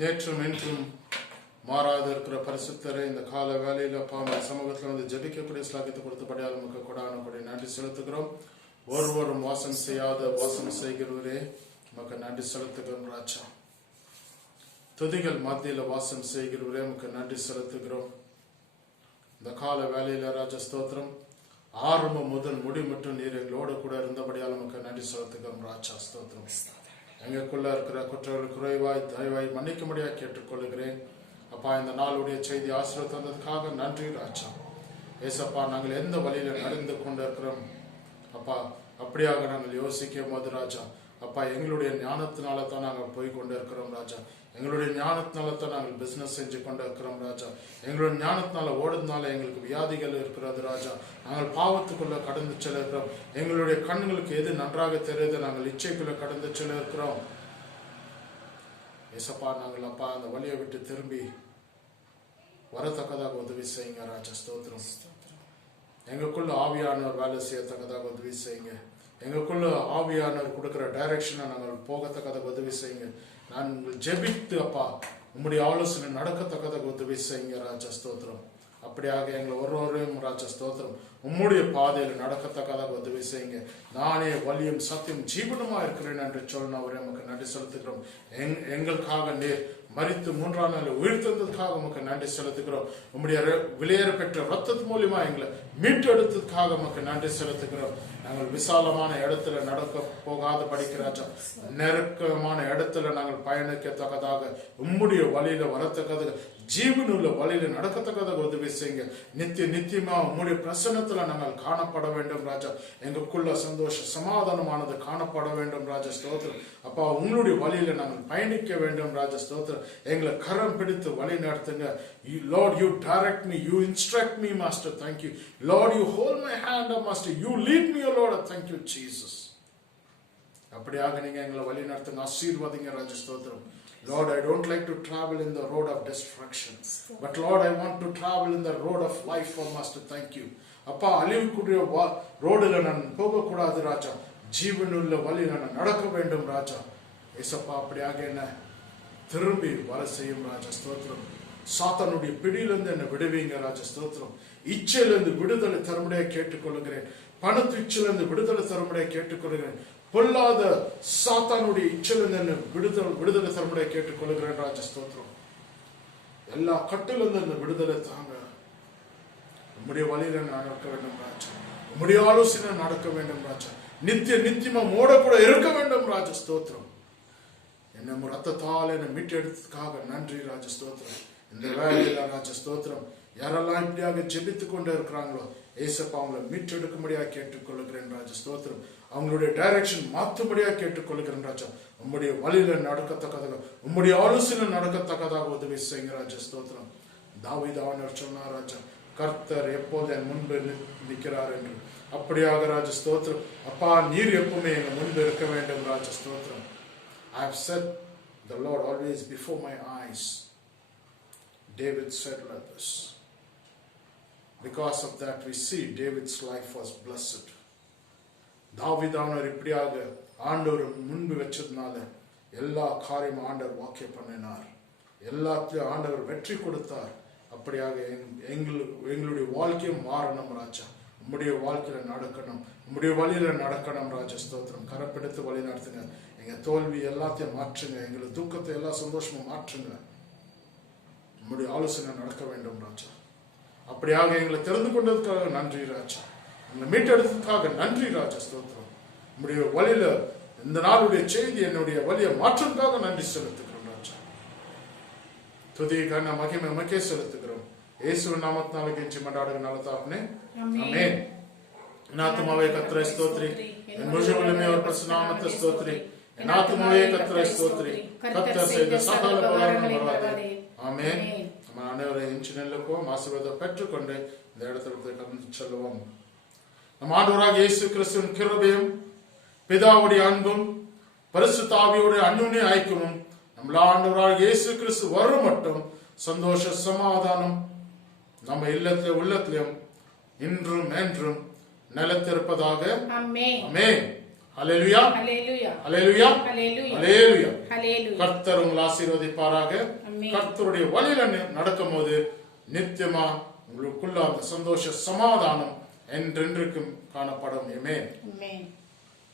நேற்றும் இன்றும் மாறாத இருக்கிற பரிசுத்தரை இந்த கால வேலையில் அப்பா உங்கள் சமூகத்தில் வந்து ஜெபிக்கக்கூடிய ஸ்லாகியத்தை கொடுத்தபடியால் நமக்கு கொடானபடி நன்றி செலுத்துகிறோம். ஒருவரும் வாசம் செய்யாத வாசம் செய்கிறவரே நமக்கு நன்றி செலுத்துகிறோம். ராஜா துதிகள் மத்தியில் வாசம் செய்கிறவரே நமக்கு நன்றி செலுத்துகிறோம். இந்த கால வேலையில ராஜா ஸ்தோத்திரம், ஆரம்பம் முதல் முடி மட்டும் நீர் எங்களோடு கூட இருந்தபடியால் நமக்கு நன்றி செலுத்துகிறோம். ராஜா ஸ்தோத்திரம், எங்களுக்குள்ள இருக்கிற குற்றங்கள் குறைவாய் தயவாய் மன்னிக்கும்படியாக கேட்டுக்கொள்கிறேன். அப்பா இந்த நாளுடைய செய்தி ஆசீர்வாதம் தந்ததுக்காக நன்றி ராஜா. ஏசப்பா நாங்கள் எந்த வழியில நடந்து கொண்டு இருக்கிறோம் அப்பா, அப்படியாக நாங்கள் யோசிக்கும் போது ராஜா அப்பா எங்களுடைய ஞானத்தினால தான் நாங்கள் போய் கொண்டு இருக்கிறோம் ராஜா. எங்களுடைய ஞானத்தினால தான் நாங்கள் பிசினஸ் செஞ்சு கொண்டு இருக்கிறோம் ராஜா. எங்களுடைய ஞானத்தினால ஓடுறதுனால எங்களுக்கு வியாதிகள் இருக்கிறது ராஜா. நாங்கள் பாவத்துக்குள்ள கடந்து செல்ல இருக்கிறோம். எங்களுடைய கண்களுக்கு எது நன்றாக தெரியுது நாங்கள் இச்சைக்குள்ள கடந்து செல்ல இருக்கிறோம். ஏசப்பா நாங்கள் அப்பா அந்த வழியை விட்டு திரும்பி வரத்தக்கதாக உதவி செய்யுங்க ராஜா. ஸ்தோத்திரம், எங்களுக்குள்ள ஆவியானவர் வேலை செய்யத்தக்கதாக உதவி செய்யுங்க. எங்களுக்குள்ள ஆவியானவர் கொடுக்கிற டைரக்ஷனை நாங்கள் போகத்தக்கதாக உதவி செய்யுங்க. நாங்கள் ஜெபித்து அப்பா உம்முடைய ஆலோசனை நடக்கத்தக்கதாக உதவி செய்யுங்க ராஜா. ஸ்தோத்திரம், அப்படியாக எங்களை ஒருவரையும் ராஜா ஸ்தோத்திரம் உம்முடைய பாதையில் நடக்கத்தக்கதாக உதவி செய்யுங்க. நானே வலியும் சத்தியம் ஜீவனமா இருக்கிறேன் என்று சொன்னவரை நமக்கு நன்றி செலுத்துகிறோம். எங்களுக்காக நீர் மரித்து 3ஆம் நாள் உயிர்த்தெழுந்ததுக்காக நமக்கு நன்றி செலுத்துகிறோம். உம்முடைய விலையேற பெற்ற ரத்தத்து மூலியமா எங்களை மீட்டெடுத்ததுக்காக நமக்கு நன்றி செலுத்துகிறோம். நாங்கள் விசாலமான இடத்துல நடக்க போகாத படிக்கிறாச்சா, நெருக்கமான இடத்துல நாங்கள் பயணிக்கத்தக்கதாக உம்முடைய வழியில வரத்தக்கதாக ஜீவனுள்ள வழியில நடக்கத்தக்கதாக உதவி செய்யுங்க. நித்தியமா உம்முடைய பிரசன்னத்துல நாங்கள் காணப்பட வேண்டும் ராஜா. எங்களுக்குள்ள சந்தோஷ சமாதானமானது காணப்பட வேண்டும் ராஜா. ஸ்தோத்திரம் அப்பா, உங்களுடைய வழியில நாங்கள் பயணிக்க வேண்டும் ராஜா. ஸ்தோத்திரம், எங்களை கரம் பிடித்து வழி நடத்துங்க. Lord, you direct me, you instruct me, Master. Thank you. Lord, you hold my hand, Master. You lead me, O Lord. Thank you, Jesus. அப்படியாக நீங்க எங்களை வழி நடத்துங்க, ஆசீர்வதிங்க ராஜா. ஸ்தோத்திரம். Lord, I don't like to travel in the road of destruction, but Lord, I want to travel in the road of life, oh Master. Thank you. அப்பா, அழிவுக்குரிய ரோடுல நான் போகக்கூடாது ராஜா. ஜீவனுள்ள வழியில நான் நடக்க வேண்டும் ராஜா. ஏசப்பா, அப்படியாக என்ன திரும்பி வர செய்யும் ராஜா. ஸ்தோத்திரம், சாத்தானுடைய பிடியிலிருந்து என்ன விடுவீங்க ராஜா. ஸ்தோத்திரம், இச்சையிலிருந்து விடுதலை தருமுறையை கேட்டுக்கொள்கிறேன். பணத்து இச்சையிலிருந்து விடுதலை தருமுறையை கேட்டுக்கொள்கிறேன். பொல்லாத சாத்தானுடைய இச்சையிலிருந்து விடுதலை தருமுறையை கேட்டுக்கொள்கிறேன் ராஜா. ஸ்தோத்திரம், எல்லா கட்டிலிருந்து என்ன விடுதலை தாங்க. உம்முடைய வழியில நடக்க வேண்டும் ராஜா. உம்முடைய ஆலோசனை நடக்க வேண்டும் ராஜா. நித்தியமா மோட கூட இருக்க வேண்டும் ராஜா. ஸ்தோத்திரம், என்ன ரத்தத்தால் என்னை மீட்டெடுத்ததுக்காக நன்றி ராஜா. ஸ்தோத்திரம், இந்த வேலையில ராஜா ஸ்தோத்திரம் யாரெல்லாம் இப்படியாக ஜெபித்துக் கொண்டு இருக்கிறாங்களோ ஏசப்பா அவங்களை மீட்டெடுக்கும்படியாக கேட்டுக்கொள்கிறேன் ராஜா. ஸ்தோத்திரம், அவங்களுடைய டைரக்ஷன் மாற்றும்படியாக கேட்டுக்கொள்கிறேன் ராஜா. உம்முடைய வழியில நடக்கத்தக்கதாக உம்முடைய ஆலோசனை நடக்கத்தக்கதாக உதவி செய்யுங்க ராஜா. ஸ்தோத்திரம், தாவீது ஆண்டவர் சொன்னார் ராஜா, கர்த்தர் எப்போது என் முன்பு நிற்கிறார் என்று. அப்படியாக ராஜா ஸ்தோத்திரம் அப்பா, நீர் எப்பவுமே எங்க முன்பு இருக்க வேண்டும் ராஜா. ஸ்தோத்திரம், I have set the Lord always before my eyes. David said like this. Because of that we see David's life was blessed. தாவீதானவர் இப்படியாக ஆண்டவர் முன்பு வச்சதுனால எல்லா காரியம் ஆண்டவர் வாக்கிய பண்ணினார். எல்லாத்தையும் ஆண்டவர் வெற்றி கொடுத்தார். அப்படியாக எங்களுடைய வாழ்க்கையும் மாறணும் ராஜா. உம்முடைய வாழ்க்கையில நடக்கணும், உம்முடைய வழியில நடக்கணும் ராஜா. ஸ்தோத்திரம், கரப்பெடுத்து வழி நடத்துங்க. எங்க தோல்வி எல்லாத்தையும் மாற்றுங்க, எங்களுக்கு துக்கத்தை எல்லா சந்தோஷமும் மாற்றுங்க. உம்முடைய ஆலோசனை நடக்க வேண்டும் ராஜா. அப்படியாக எங்களை தெரிந்து கொண்டதுக்காக நன்றி ராஜா. எங்களை மீட்டெடுத்ததுக்காக நன்றி ராஜா. ஸ்தோத்திரம், உம்முடைய வழியில இந்த நாளுடைய செய்தி என்னுடைய வழியை மாற்றதுக்காக நன்றி செலுத்துகிறோம் ராஜா. துதிக்கான மகிமை மக்கே செலுத்துகிறோம். இயேசுவின் நாமத்தினால கெஞ்சி மன்றாடுகிறனால தாப்பனே, ஆமென். என் ஆத்துமாவே கர்த்தரை ஸ்தோத்திரி, என் முழு உள்ளமே அவர் பரிசுத்த நாமத்தை ஸ்தோத்திரி. என் ஆத்துமாவே கர்த்தரை ஸ்தோத்திரி, கர்த்தர் செய்த சகல உபகாரங்களும் மறவாதே. ஆமென். நம்ம அனைவரும் எஞ்சி நெல்லுக்கும் ஆசீர்வாதம் பெற்றுக்கொண்டு இந்த இடத்துல கடந்து செல்வோம். நம் ஆண்டவராகிய இயேசு கிறிஸ்துவின் கிருபையும் பிதாவுடைய அன்பும் பரிசுத்த ஆவியோடைய அன்னுடைய ஐக்கியமும் நம்ம ஆண்டவராகிய இயேசு கிறிஸ்து வரும் மட்டும் சந்தோஷ சமாதானம் நம்ம உள்ளத்திலும் இன்றும் என்றும் நிலைத்திருப்பதாக. ஆமென். ஹல்லேலூயா, ஹல்லேலூயா, ஹல்லேலூயா, ஹல்லேலூயா, ஹல்லேலூயா. ஹல்லேலூயா. கர்த்தர் உங்களை ஆசீர்வதிப்பாராக. ஆமென். கர்த்தருடைய வழியில நடக்கும் போது நித்தியமா உங்களுக்குள்ள அந்த சந்தோஷ சமாதானம் என்றென்றைக்கும் காணப்படும். ஆமென். ஆமென்.